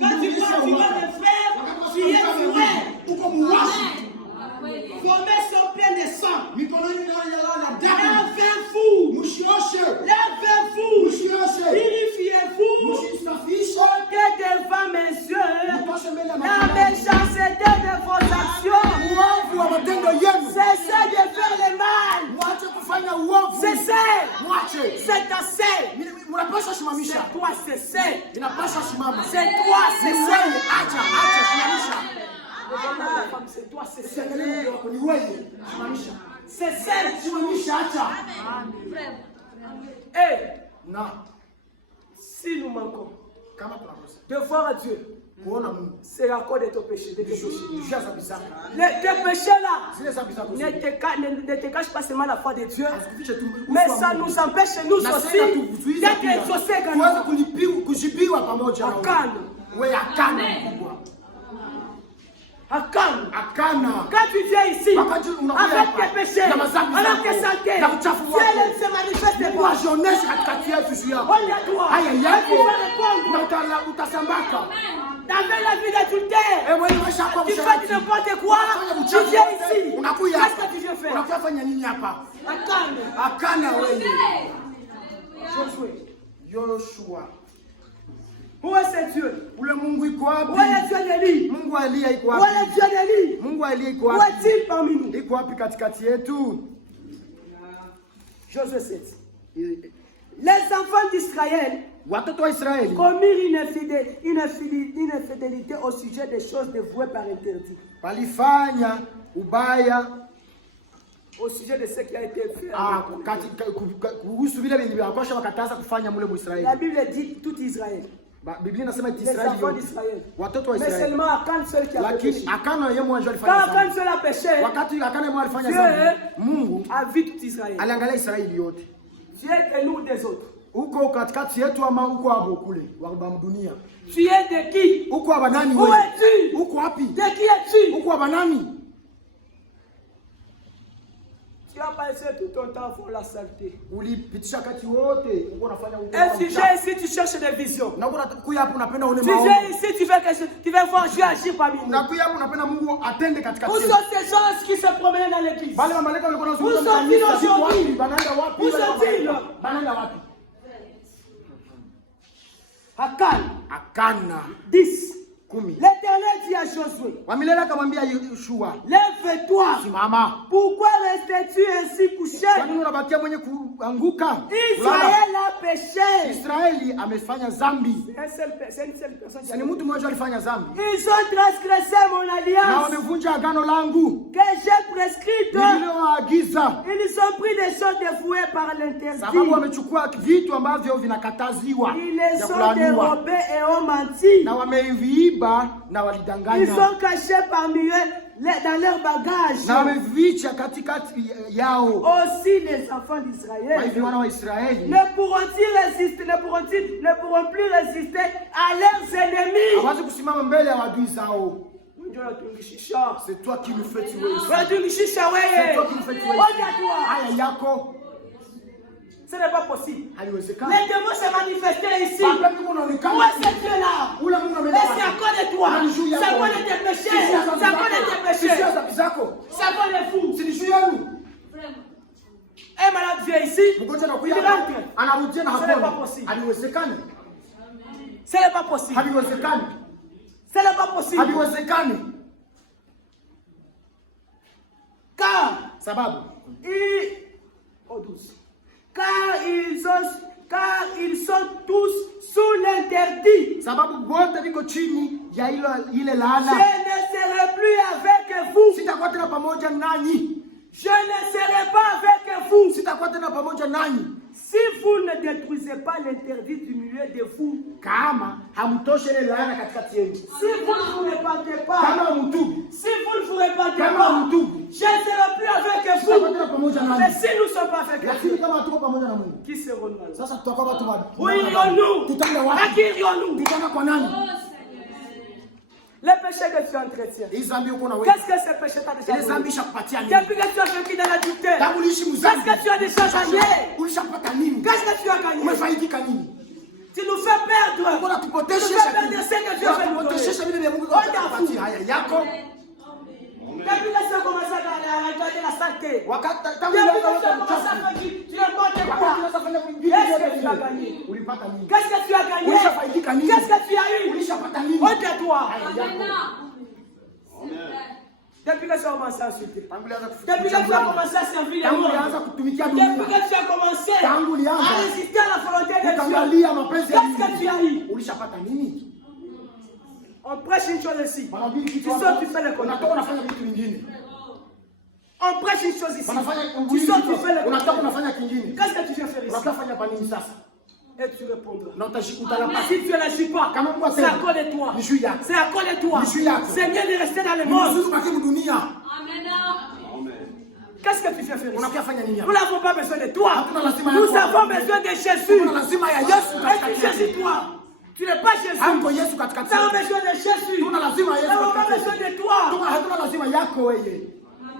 Quand tu vois les frères, souillés de frères. Vos mains sont pleines de sang. Lavez-vous. Lavez-vous. Purifiez-vous. Ôtez devant mes yeux la méchanceté de vos actions. Cessez de faire le mal. Cessez. C'est assez. C'est toi, cessez. C'est toi, cessez. C'est toi, c'est si nous manquons de voir Dieu, c'est à cause de ton péché. Tes péchés-là ne te cachent pas seulement la foi de Dieu, mais ça nous empêche, nous aussi, d'être exaucés également. Akana. Quand tu viens ici, avec tes péchés, avec tes santé, Dieu se manifeste de toi. On est toi. Tu vas répondre. T'avais la vie d'adultère. Tu fais n'importe quoi. Tu viens ici. Qu'est-ce que tu viens faire? Akana. Joshua. Où est ce Dieu? Où est Dieu d'Élie? Où est Dieu d'Élie? Où est-il parmi nous? Josué 7. Les enfants d'Israël commirent une infidélité au sujet des choses dévouées par interdit. Au sujet de ce qui a été fait. La Bible dit tout Israël. Les enfants d'Israël. Mais seulement Akan seul qui a péché. Quand Akan seul a péché, Dieu a vu tout Israël. Dieu est nous des autres. Uko katikati yetu ama uko hapo kule wa dunia? Tu es de qui? Uko hapa nani Où wewe? es-tu? Uko wapi? De qui es-tu? Uko hapa nani? Tu as passé tout ton temps pour la saleté. Ulipitisha kati wote uko unafanya uko. Et si j'ai ici, tu cherches des visions. Na uko kuya hapo unapenda uone Si maono. j'ai ici, tu veux voir Dieu agir parmi nous. Na kuya hapo unapenda Mungu atende katikati Où yetu. sont ces gens qui se promènent dans l'église? Bale malaika walikuwa Où wanazunguka sont-ils kanisa, aujourd'hui? banaenda wapi? Où sont-ils? Banaenda wapi? Akana Akana 10. 10. L'Éternel dit à Josué, Wamilele akamwambia Yoshua, lève-toi. simama. Pourquoi restes-tu ainsi couché? Kwa nini unabakia mwenye kuanguka? Israël a péché. Israeli amefanya zambi. C'est une seule personne. Si ni mtu mmoja alifanya zambi. Ils ont transgressé mon Na alliance wamevunja agano langu que j'ai prescrite. nililoagiza. Ils ont pris des choses défouées par Sababu l'interdit. wamechukua vitu ambavyo vinakataziwa Ils les vya ont kulaaniwa. dérobés et ont menti. Na wameviiba na Ils walidanganya. sont cachés parmi eux dans leurs bagages. Na wamevicha katikati yao. Aussi les enfants Kwa d'Israël hivyo wana wa Israeli ne pourront plus résister à leurs ennemis. hawezi kusimama mbele ya wadui zao. C'est toi qui nous fais tuer. C'est toi qui nous fais tuer. Haya yako Ce n'est pas possible. haiwezekani. Les démons se manifestaient ici. Mapepo Où unaonekana. est ce Dieu-là? Ule Mungu Et ameenda c'est à wapi? cause de toi. Unanijuu C'est à yako. cause de tes péchés. Sisi C'est à cause de tes péchés. dhambi zako. C'est à cause des fous. Si ni juu yenu. Un malade vient ici. Mgonjwa Il anakuja rentre. anarudia na Ce n'est pas hakuna. possible. Haiwezekani. Ce n'est pas possible. Haiwezekani. Ce n'est pas possible. Haiwezekani. Car Sababu car ils sont tous sous l'interdit. sababu wote biko chini ya ile Je laana. ne serai plus avec vous. Sitakuwa tena pamoja nanyi. Je ne serai pas avec vous. Sitakuwa tena pamoja nanyi. Si vous ne détruisez pas l'interdit du milieu des fous, Kama hamtoshe ile laana katikati yenu. si vous ne vous répandez pas, Kama mtubu. si vous ne vous répandez Kama pas, mtubu. je ne serai plus avec Sitakuwa vous. tena pamoja Mais nanyi. si nous ne sommes pas avec Lakini vous, kama hatuko pamoja na Mungu. qui serons-nous alors? Sasa tutakuwa watu wa. Où irons-nous? Tutaenda À wapi? qui irons-nous? Tutaenda kwa nani? Les péchés que tu entretiens. Hii zambi uko na wewe. Qu'est-ce que ces péchés t'ont déjà Ile zambi donné? ishakupatia nini? Depuis que tu as vécu dans l'adultère, Tangu uliishi qu'est-ce mzambi. que tu as déjà gagné? Ulishapata nini? Qu'est-ce que tu as gagné? Umefaidika nini? Tu nous fais perdre. Mbona Tu nous tupoteshe fais perdre ce que Dieu fait nous donner. tupoteshe vile vya Mungu On t'en atakupatia. Haya yako. Depuis que tu as commencé à regarder la saleté, Wakati depuis tangu que ulianza tu as kuweka commencé à uchafu. faire tu n'importe Wakati quoi. unaanza kufanya vitu Qu'est-ce vyote que tu as vile. gagné? Ulipata nini? Qu'est-ce que tu as gagné? Ulishafaidika nini? Qu'est-ce que tu as eu? Ulishapata nini? On de toi. Haya yako. Depuis que tu as commencé à insulter. Tangu ulianza Depuis que tu as commencé à servir les Tangu gens. ulianza kutumikia Depuis dunia. que tu as commencé Tangu ulianza à résister à la volonté de Dieu. ukaangalia mapenzi ya Qu'est-ce que tu as eu? Mungu. Ulishapata nini? On prêche une chose ici. Wanahubiri kitu Tu sors, hapa. tu fais le contraire. Unatoka unafanya vitu vingine. On prêche une chose ici. Wanafanya Tu sors, tu fais le unatoka contraire. unafanya kingine. Qu'est-ce que tu viens faire ici? Unafanya kwa nini sasa? Et tu répondras. Na utalapata. Mais si tu ne l'agis pas, Kama Mungu c'est à asema, cause de toi. ni juu yako. C'est à cause de toi. Ni juu yako. C'est mieux de rester dans le Ni monde. mzuri kubaki dunia. Qu'est-ce que tu viens faire ici? Unafanya nini Nous hapa? n'avons pas besoin de toi. Hatuna lazima Nous yako. avons besoin de Jésus. Kuna lazima ya Yesu Et katikati tu yetu. Jésus, toi. Tu n'es pas Jésus. Hamko Yesu katikati Nous avons yetu. besoin de Jésus. Tuna lazima ya Nous Yesu n'avons pas katikati besoin yetu. de toi. Hatuna lazima yako wewe.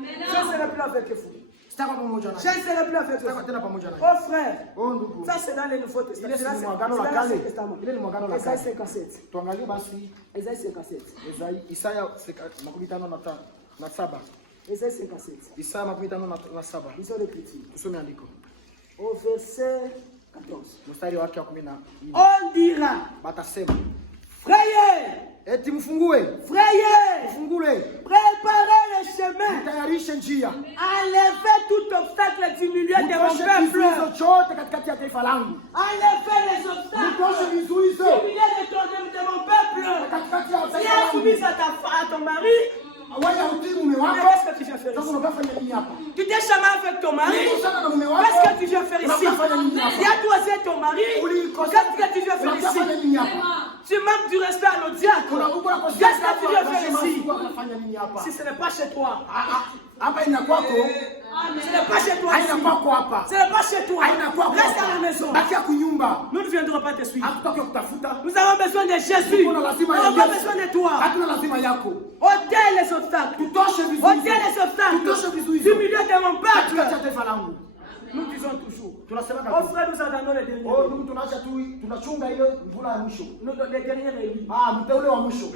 Je ne serai plus avec vous. Sitakuwa pamoja Je naye. ne serai plus avec Sitakuwa vous. tena pamoja naye. Oh frère, Oh ndugu. ça c'est dans le Nouveau Testament. Ile C'est dans si mwagano la l'Ancien kale. Testament. Ile ni mwagano la Isaïe kale. 57. Tuangalie basi Isaïe 57. Isaya 55:7. Isaïe 57. Isaya 55:7. Lisons l'écriture. Tusome andiko. Au verset 14. Mstari wake wa 14. On dira, Batasema, frayez, eti mfungue, frayez, mfungule, préparez le chemin, tayarishe njia. enlevez tout obstacle du milieu de mon Mtoshe peuple, kizuizo chote katikati ya taifa langu. enlevez les Mtoshe obstacles vizuizo du milieu de mon peuple. katikati ya Tu taifa es langu. soumise à ton mari, Wewe hautii mume mais wako. qu'est-ce que tu viens faire Sasa ici? unafanya nini hapa? Tu t'es chamé avec ton mari, Niko sana na mume wako. qu'est-ce que tu viens faire ici? Unafanya nini hapa? Il y a toi c'est ton mari, qu'est-ce que tu viens faire Unafanya ici? nini hapa? Tu manques du respect à l'audiaque. Qu'est-ce que tu viens faire ici? Unafanya nini hapa? Si ce n'est pas chez toi, Hapa ina kwako. Ce n'est pas chez toi. Haina kwako hapa. Ce n'est pas chez toi. Haina kwako Reste à hapa. la maison. Bakia kunyumba. Nous ne viendrons pas te suivre. Hatutaki kutafuta. Nous avons besoin de Jésus. Nous Kuna lazima ya n'avons pas Yesu. besoin de toi. Hatuna lazima yako. Ôtez les obstacles. Tutoshe vizuizi. Ôtez les obstacles. Tutoshe vizuizi. Du milieu de mon Katikati ya peuple. taifa langu. Nous disons toujours. Tunasema Oh kabisa. frère, nous attendons le dernier. Oh, ndugu tunaacha tu tunachunga ile mvula ya mwisho. Les derniers réunis. Ah, mteule wa mwisho.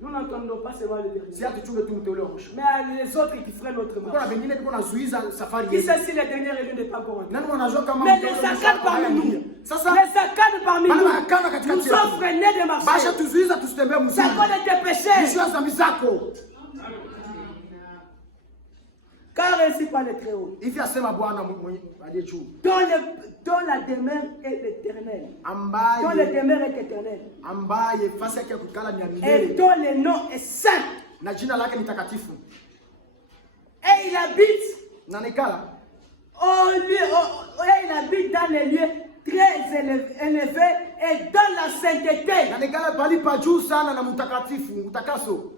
Nous n'entendons pas seulement le dernier. Si hatuchunge tu mteule wa mwisho. Mais les autres qui freinent notre Kuna marche. vingine biko nazuiza safari Qui yetu. sait si le dernier réuni n'est pas encore entré? Nani wanajua kama Mais mteule les wa mwisho saccades parmi hayaingia? nous. Sasa Les saccades parmi Bana nous. wakana katikati Nous yetu. sommes freinés de Basha marcher. tuzuiza tusitembee C'est mzuri. à cause de tes péchés. Jua dhambi zako. Car ainsi par le Très-Haut, Hivi asema Bwana mwenye aliye juu. dont la demeure est éternelle. Dont le Ambaye demeure est éternelle. fasi yake ya kukala ni ya Et milele dont le nom est saint. na jina lake ni takatifu. Et il habite Na nikala il habite dans les lieux très élevés et dans la sainteté. na nikala pali pa juu sana na mtakatifu, utakaso.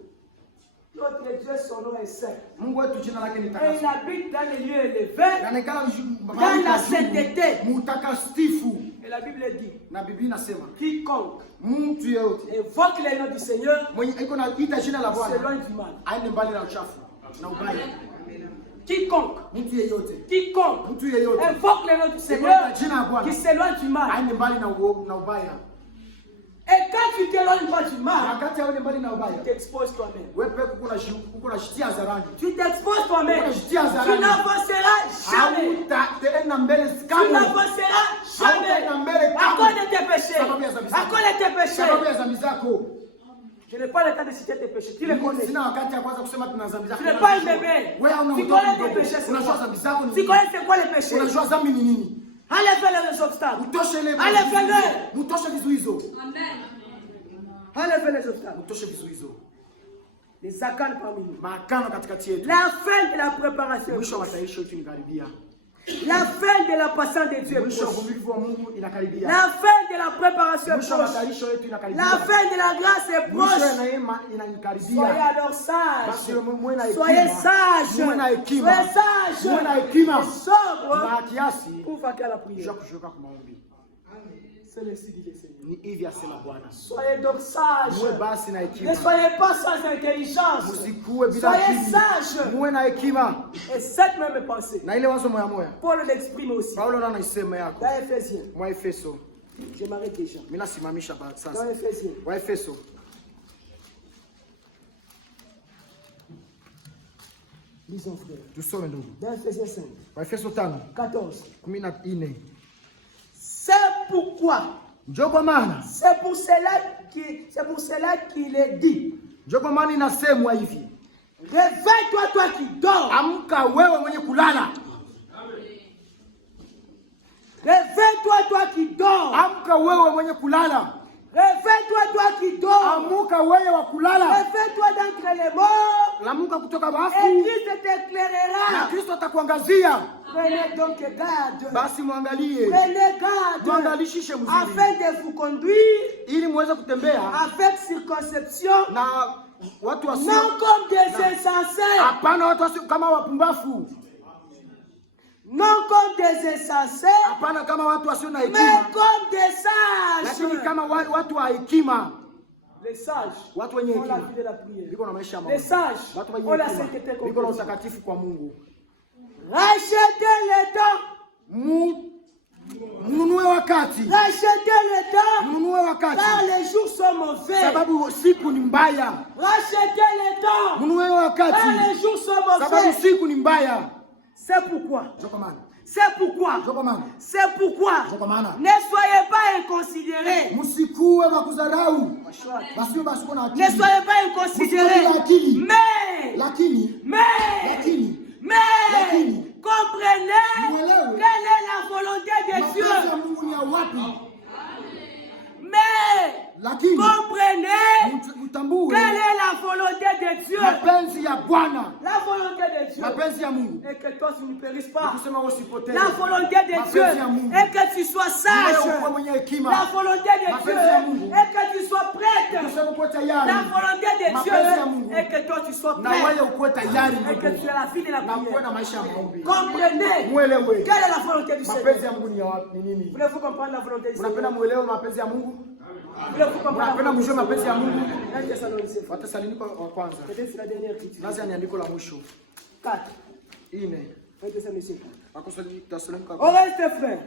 Notre Dieu, son nom est saint. Mungu wetu jina lake ni Et il takatifu. habite dans les lieux élevés. Na nikala Dans la sainteté. mtakatifu. Et la Bible dit, Na Biblia inasema quiconque mtu yeyote évoque le nom du Seigneur mwenye iko na ita jina la Bwana s'éloigne du mal. aende mbali na uchafu na ubaya. Quiconque Mtu yeyote invoque le nom du iko Seigneur na jina la Bwana qui s'éloigne du mal. aende mbali na ubaya. Et quand tu t'éloignes pas du mal, Wakati aende mbali na ubaya, tu t'exposes toi-même. wewe peke uko na shitia zarani. Tu t'exposes toi-même. Tu Zarani. n'avanceras jamais. Hautaenda mbele Tu kamwe. n'avanceras jamais. Hautaenda mbele À cause de tes péchés. Sababu ya dhambi zako. À cause de tes Sababu péchés. ya dhambi zako. Je n'ai pas le temps de citer tes péchés. Tu les connais. Sina wakati ya kwanza kusema tuna dhambi zako. Tu n'es pas un bébé. Wewe hauna Tu mtoto connais tes mdogo. péchés. Unajua dhambi zako ni Tu nini? connais c'est quoi les péchés. Unajua dhambi ni nini? Enlève les obstacles. Utoshe ile. Enlève-le. Mutoshe vizuizo. Amen. Enlève les obstacles. Utoshe vizuizo. Les saccades parmi nous. Maakano katikati yetu. La fin de la préparation. Mwisho wa matayarisho yetu inakaribia. La fin de la patience de Dieu est Mwisho wa proche. uvumilivu wa Mungu inakaribia. La fin de la préparation est Mwisho wa proche. matayarisho yetu inakaribia. La fin de la grâce est Mwisho ya proche. neema Soyez inakaribia. alors Basi sages. muwe na Soyez hekima. sages. Muwe na hekima. Soyez sages. Muwe na hekima. Et sobres Na kiasi pour faire la prière. jua kushuka kwa maombi. C'est le signe du Seigneur. Ni hivi asema Bwana. Soyez donc sages. Muwe basi na Ne hekima. soyez pas sans intelligence. Msikuwe bila Soyez akili. sages. Muwe na hekima. Et cette même pensée, Na ile wazo moya moya. Paul l'exprime aussi. Paulo ndio anaisema yako. Dans Ephésiens, Mwa Efeso. je m'arrête déjà. Mimi nasimamisha Dans sasa. Ephésiens, Wa Efeso. lisons frère. Tusome ndugu. Dans Ephésiens 5, Wa Efeso 5, 14. 14. C'est pourquoi, Njoo kwa maana. c'est pour cela qu'il est dit. Njoo kwa maana inasemwa hivi. Réveille-toi, toi qui dors. Amka wewe mwenye kulala. Réveille-toi, toi qui dors. Amka wewe mwenye kulala. Réveille-toi, toi qui dors. Amuka wewe wa kulala. Réveille-toi d'entre les morts. Lamuka kutoka Et bafu. Christ Na t'éclairera. Kristo atakuangazia. Prenez donc garde. Basi mwangalie. Prenez garde. Mwangalishishe mzuri. Afin de vous conduire Ili muweze kutembea avec circonception. na watu wasio. Non comme des insensés. Hapana watu wasio kama wapumbafu. Non comme des insensés. Hapana kama watu wasio na Mais hekima. comme des sages. Lakini kama watu wa hekima. Les sages Watu wenye ont la hekima. vie de la prière. Biko na maisha ya Les Mungu. sages Watu ont wenye la hekima. sainteté Biko na complète. utakatifu kwa Mungu. Rachetez le temps. Mununue wakati. Rachetez le temps. Mununue wakati. Car les jours sont mauvais. Sababu siku ni mbaya. Rachetez le temps. Mununue Car wakati. les jours sont Sababu mauvais. siku ni mbaya. C'est pourquoi. Njoo kwa maana. C'est pourquoi. Njoo kwa maana. C'est pourquoi. Njoo kwa maana. Ne soyez pas inconsidérés. Msikuwe wa kudharau. Basi basi kuna akili. Ne soyez pas inconsidérés. Mais. Lakini Comprenez Mwelewe. quelle est la volonté de mapenzi ya Dieu. Mungu ni ya wapi? Mais Lakini comprenez tutambue quelle est la volonté de Dieu. mapenzi ya Bwana, La volonté de Dieu mapenzi ya Mungu. est que toi tu ne périsses pas. Kusema usipotee. La volonté de Dieu est que tu sois sage. Wewe mwenye hekima. La volonté de Dieu est que tu sois prête. Kusema uko tayari. La volonté de Dieu est que toi tu sois na prêt. wewe uko tayari Et que tu as la vie de la na kuwa prière. na maisha ya maombi. Comprenez Muelewe. quelle est la volonté du Seigneur. Mapenzi ya Mungu ni wapi, ni nini? Voulez-vous comprendre la volonté du Unapenda Seigneur? muelewe mapenzi ya Mungu? Voulez-vous comprendre la Unapenda volonté mjue du mapenzi ya Mungu? Seigneur? 1 Thessaloniciens. Wathesalonike wa kwanza. Peut-être c'est la dernière écriture. Nazi ni andiko la mwisho. 4. 4. 1 Thessaloniciens 4. Wathesalonike Au reste, frère,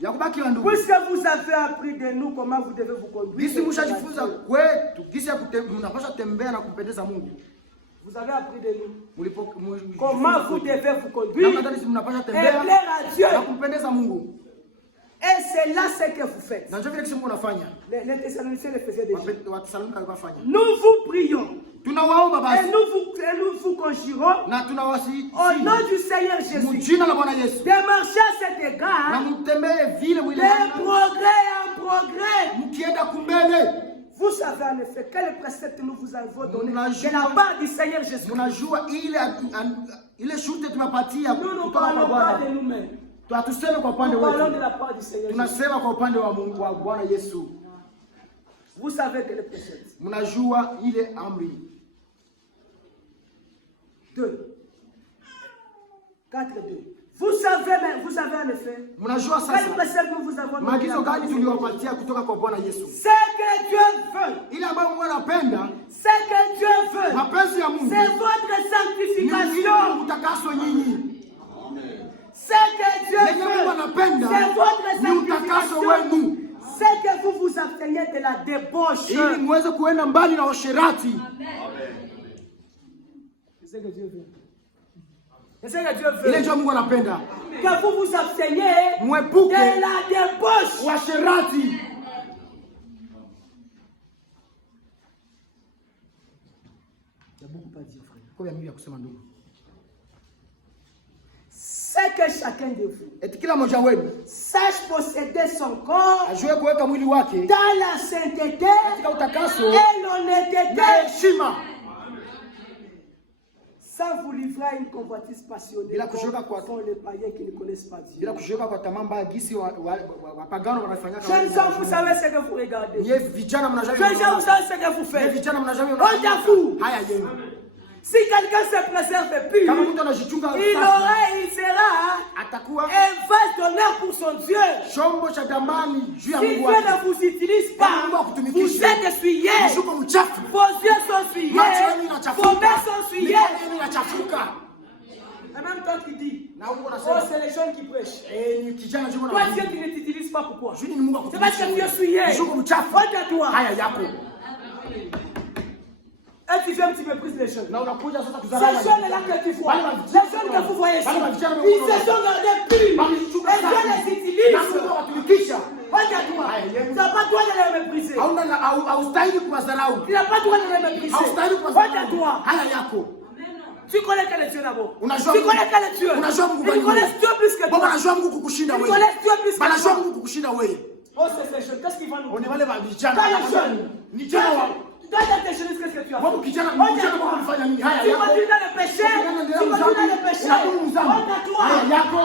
ya kubaki wa ndugu. puisque vous avez appris de nous comment vous devez vous conduire, Gisi mshajifunza kwetu, gisi ya mnapaswa tembea na kumpendeza Mungu. vous avez appris de nous Mulipo comment vous devez vous conduire na kadri mnapaswa et tembea plaire à Dieu. na kumpendeza Mungu. Et c'est là ce que vous faites. Na njoo vile kisi mnafanya. Les Thessaloniciens le faisaient déjà. Wathesalonike walikuwa fanya. Nous vous prions Tunawaomba et basi nous vous conjurons na tunawasi au nom du Seigneur Jésus mjina la Bwana Yesu. de marcher à cet Na égard mtembee vile mwili de progrès en progrès. mkienda kumbele. Vous savez en effet quel précepte nous vous avons donné Mnajua- de la part du Seigneur Jésus. Mnajua ile shurti tunapatia Nous ne kutoka kwa parlons pas de Bwana. nous-mêmes. Hatuseme kwa upande Nous parlons de wetu. la part du Seigneur Jésus. Tunasema kwa upande wa Mungu wa Bwana Yesu. Vous savez quel précepte. Mnajua ile amri. 2. 4, 2. Vous savez en effet Mnajua quel sasa précepte nous vous avons donné. maagizo gani tuliwapatia kutoka kwa Bwana Yesu. Ce que Dieu veut, Ile ambayo Mungu anapenda, ce que Dieu veut, mapenzi ya Mungu. c'est votre Ni sanctification. utakaswe nyinyi. Ce que Dieu Yenye Mungu veut, anapenda c'est votre ni utakaso sanctification. wenu. C'est que vous vous absteniez de la débauche. Ili muweze kuenda mbali na usherati. C'est ce que Dieu veut. C'est ce que Dieu Ile veut. ndio Mungu anapenda. Que vous vous absteniez Mwepuke de la débauche. washerati. Il y a beaucoup à dire, frère. Kwa mingi ya kusema ndugu. C'est que chacun de vous Eti kila mmoja wenu sache posséder son corps ajue kuweka mwili wake dans la sainteté katika utakaso et l'honnêteté, na heshima, sans vous livrer à une convoitise passionnée Bila kushuka kwa- comme font les païens qui ne connaissent pas Dieu. bila kushirika kwa tamaa mbaya gisi wapagano wanafanya. Jeunes gens, vous savez ce que vous regardez. Nyie vijana mnajua. Jeunes gens, vous savez ce que vous Nyie faites. vijana mnajua. Ojafu. Haya yenu. Si quelqu'un se préserve plus, Kama mtu anajichunga il sera atakuwa un vase d'honneur pour son Dieu. chombo cha damani juu ya Si Mungu Dieu wake. ne vous utilise pas, vous êtes essuyés. Mshuko mchafu. Vos yeux sont essuyés. Macho yenu Vos inachafuka. mains sont essuyées. Mikono yenu inachafuka. En même temps qu'il dit, Na Mungu oh, anasema c'est les jeunes qui prêchent. ni kijana juu Toi, na Dieu qui ne t'utilise pas, pourquoi? Juu ni Mungu C'est parce que tu es essuyé. Mshuko mchafu. Regarde-toi. Haya yako. Et tu viens, tu méprises les jeunes. Na unakuja sasa Ces kuzala. jeunes-là que tu vois, les jeunes que vous voyez ici, ils se sont gardés purs. Et Dieu les utilise. Regarde-toi. Tu n'as pas le droit de les mépriser. Haustahili kuwadharau. Tu n'as pas le droit de les mépriser. Haustahili kuwadharau. Regarde-toi. Haya yako. Tu connais quel est Dieu d'abord. Tu Unajua connais quel est Dieu. Unajua Mungu Ils gani connaissent Dieu plus que Baba toi. anajua Mungu kukushinda Ils wewe. connaissent Dieu plus que Anajua toi. Mungu kukushinda wewe. Oh, c'est ces jeunes. Qu'est-ce qu'ils vont nous Ni dire? wale vijana. Quand les jeunes, Ni jana wa toi, dans tes jeunes, qu'est-ce que tu as fait? Wewe kijana Regarde-toi. kwa unafanya nini? Haya Tu yako. continues dans le péché. Tu continues dans le péché. Regarde-toi. Haya yako.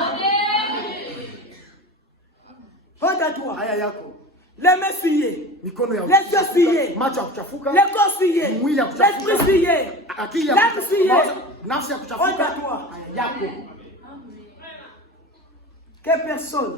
Regarde-toi. Haya yako. Les mains souillées. Mikono ya Les yeux souillés. macho ya kuchafuka. Les corps souillés. Mwili ya kuchafuka. L'esprit souillé. Akili ya L'âme kuchafuka. souillée. Nafsi ya kuchafuka. Regarde-toi. Haya yako. Que personne,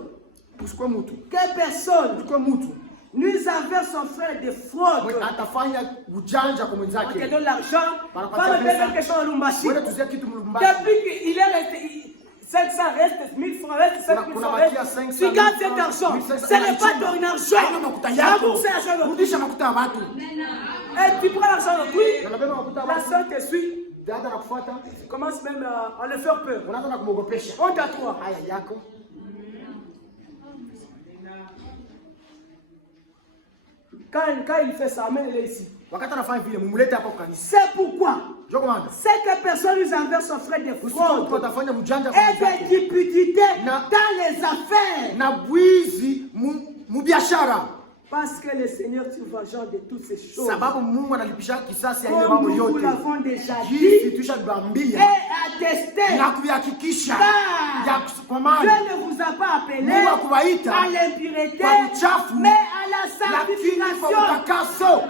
Usikwe mtu. que mtu nous avons son frère de fraude. atafanya ujanja kwa On te mwenzake. donne l'argent. Par Pas me faire quelque chose à Lumbashi. Wewe tuzie kitu mlumbashi. Depuis qu'il est resté 500 reste, 1000 francs reste, 5000 Kuna francs bakia reste. 500, Tu gardes cet argent. 1500, Ce n'est pas unaichuma. ton Haina argent. makuta yako. Rembourse l'argent d'autrui. Rudisha makuta ya watu. Et tu prends l'argent d'autrui. Unabeba makuta ya La watu. soeur te suit. Dada nakufuata. Tu commences même à le faire peur. Unaanza na kumogopesha. Honte à toi. Haya yako. Quand il fait ça, amène-le ici. Wakati anafanya vile mumlete hapa kwa kanisa. C'est pourquoi Njoo komanda. c'est que personne nous envers son frère de Usiku fraude atafanya mjanja kwa et mwenzake. de cupidité Na- dans les affaires. Na bwizi mu biashara. Parce que le Seigneur tire vengeance de toutes ces choses. Sababu Mungu analipisha kisasi ya ile Comme mambo nous vous yote. l'avons déjà Jinsi dit tushatuambia et attesté. na kuhakikisha Car ya kwa maana Dieu ne vous a pas appelé Mungu akuwaita à l'impureté, kwa uchafu, mais à la lakini kwa sanctification. utakaso.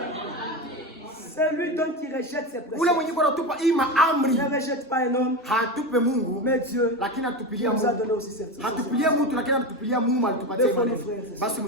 Celui donc qui rejette ses Ule préceptes mwenye kwa natupa hii maamri ne rejette pas un homme, hatupe Mungu mais Dieu lakini qui atupilia nous a Mungu. donné aussi cette Hatupilia mtu lakini anatupilia Mungu alitupatia. Deux fois les frères. Basi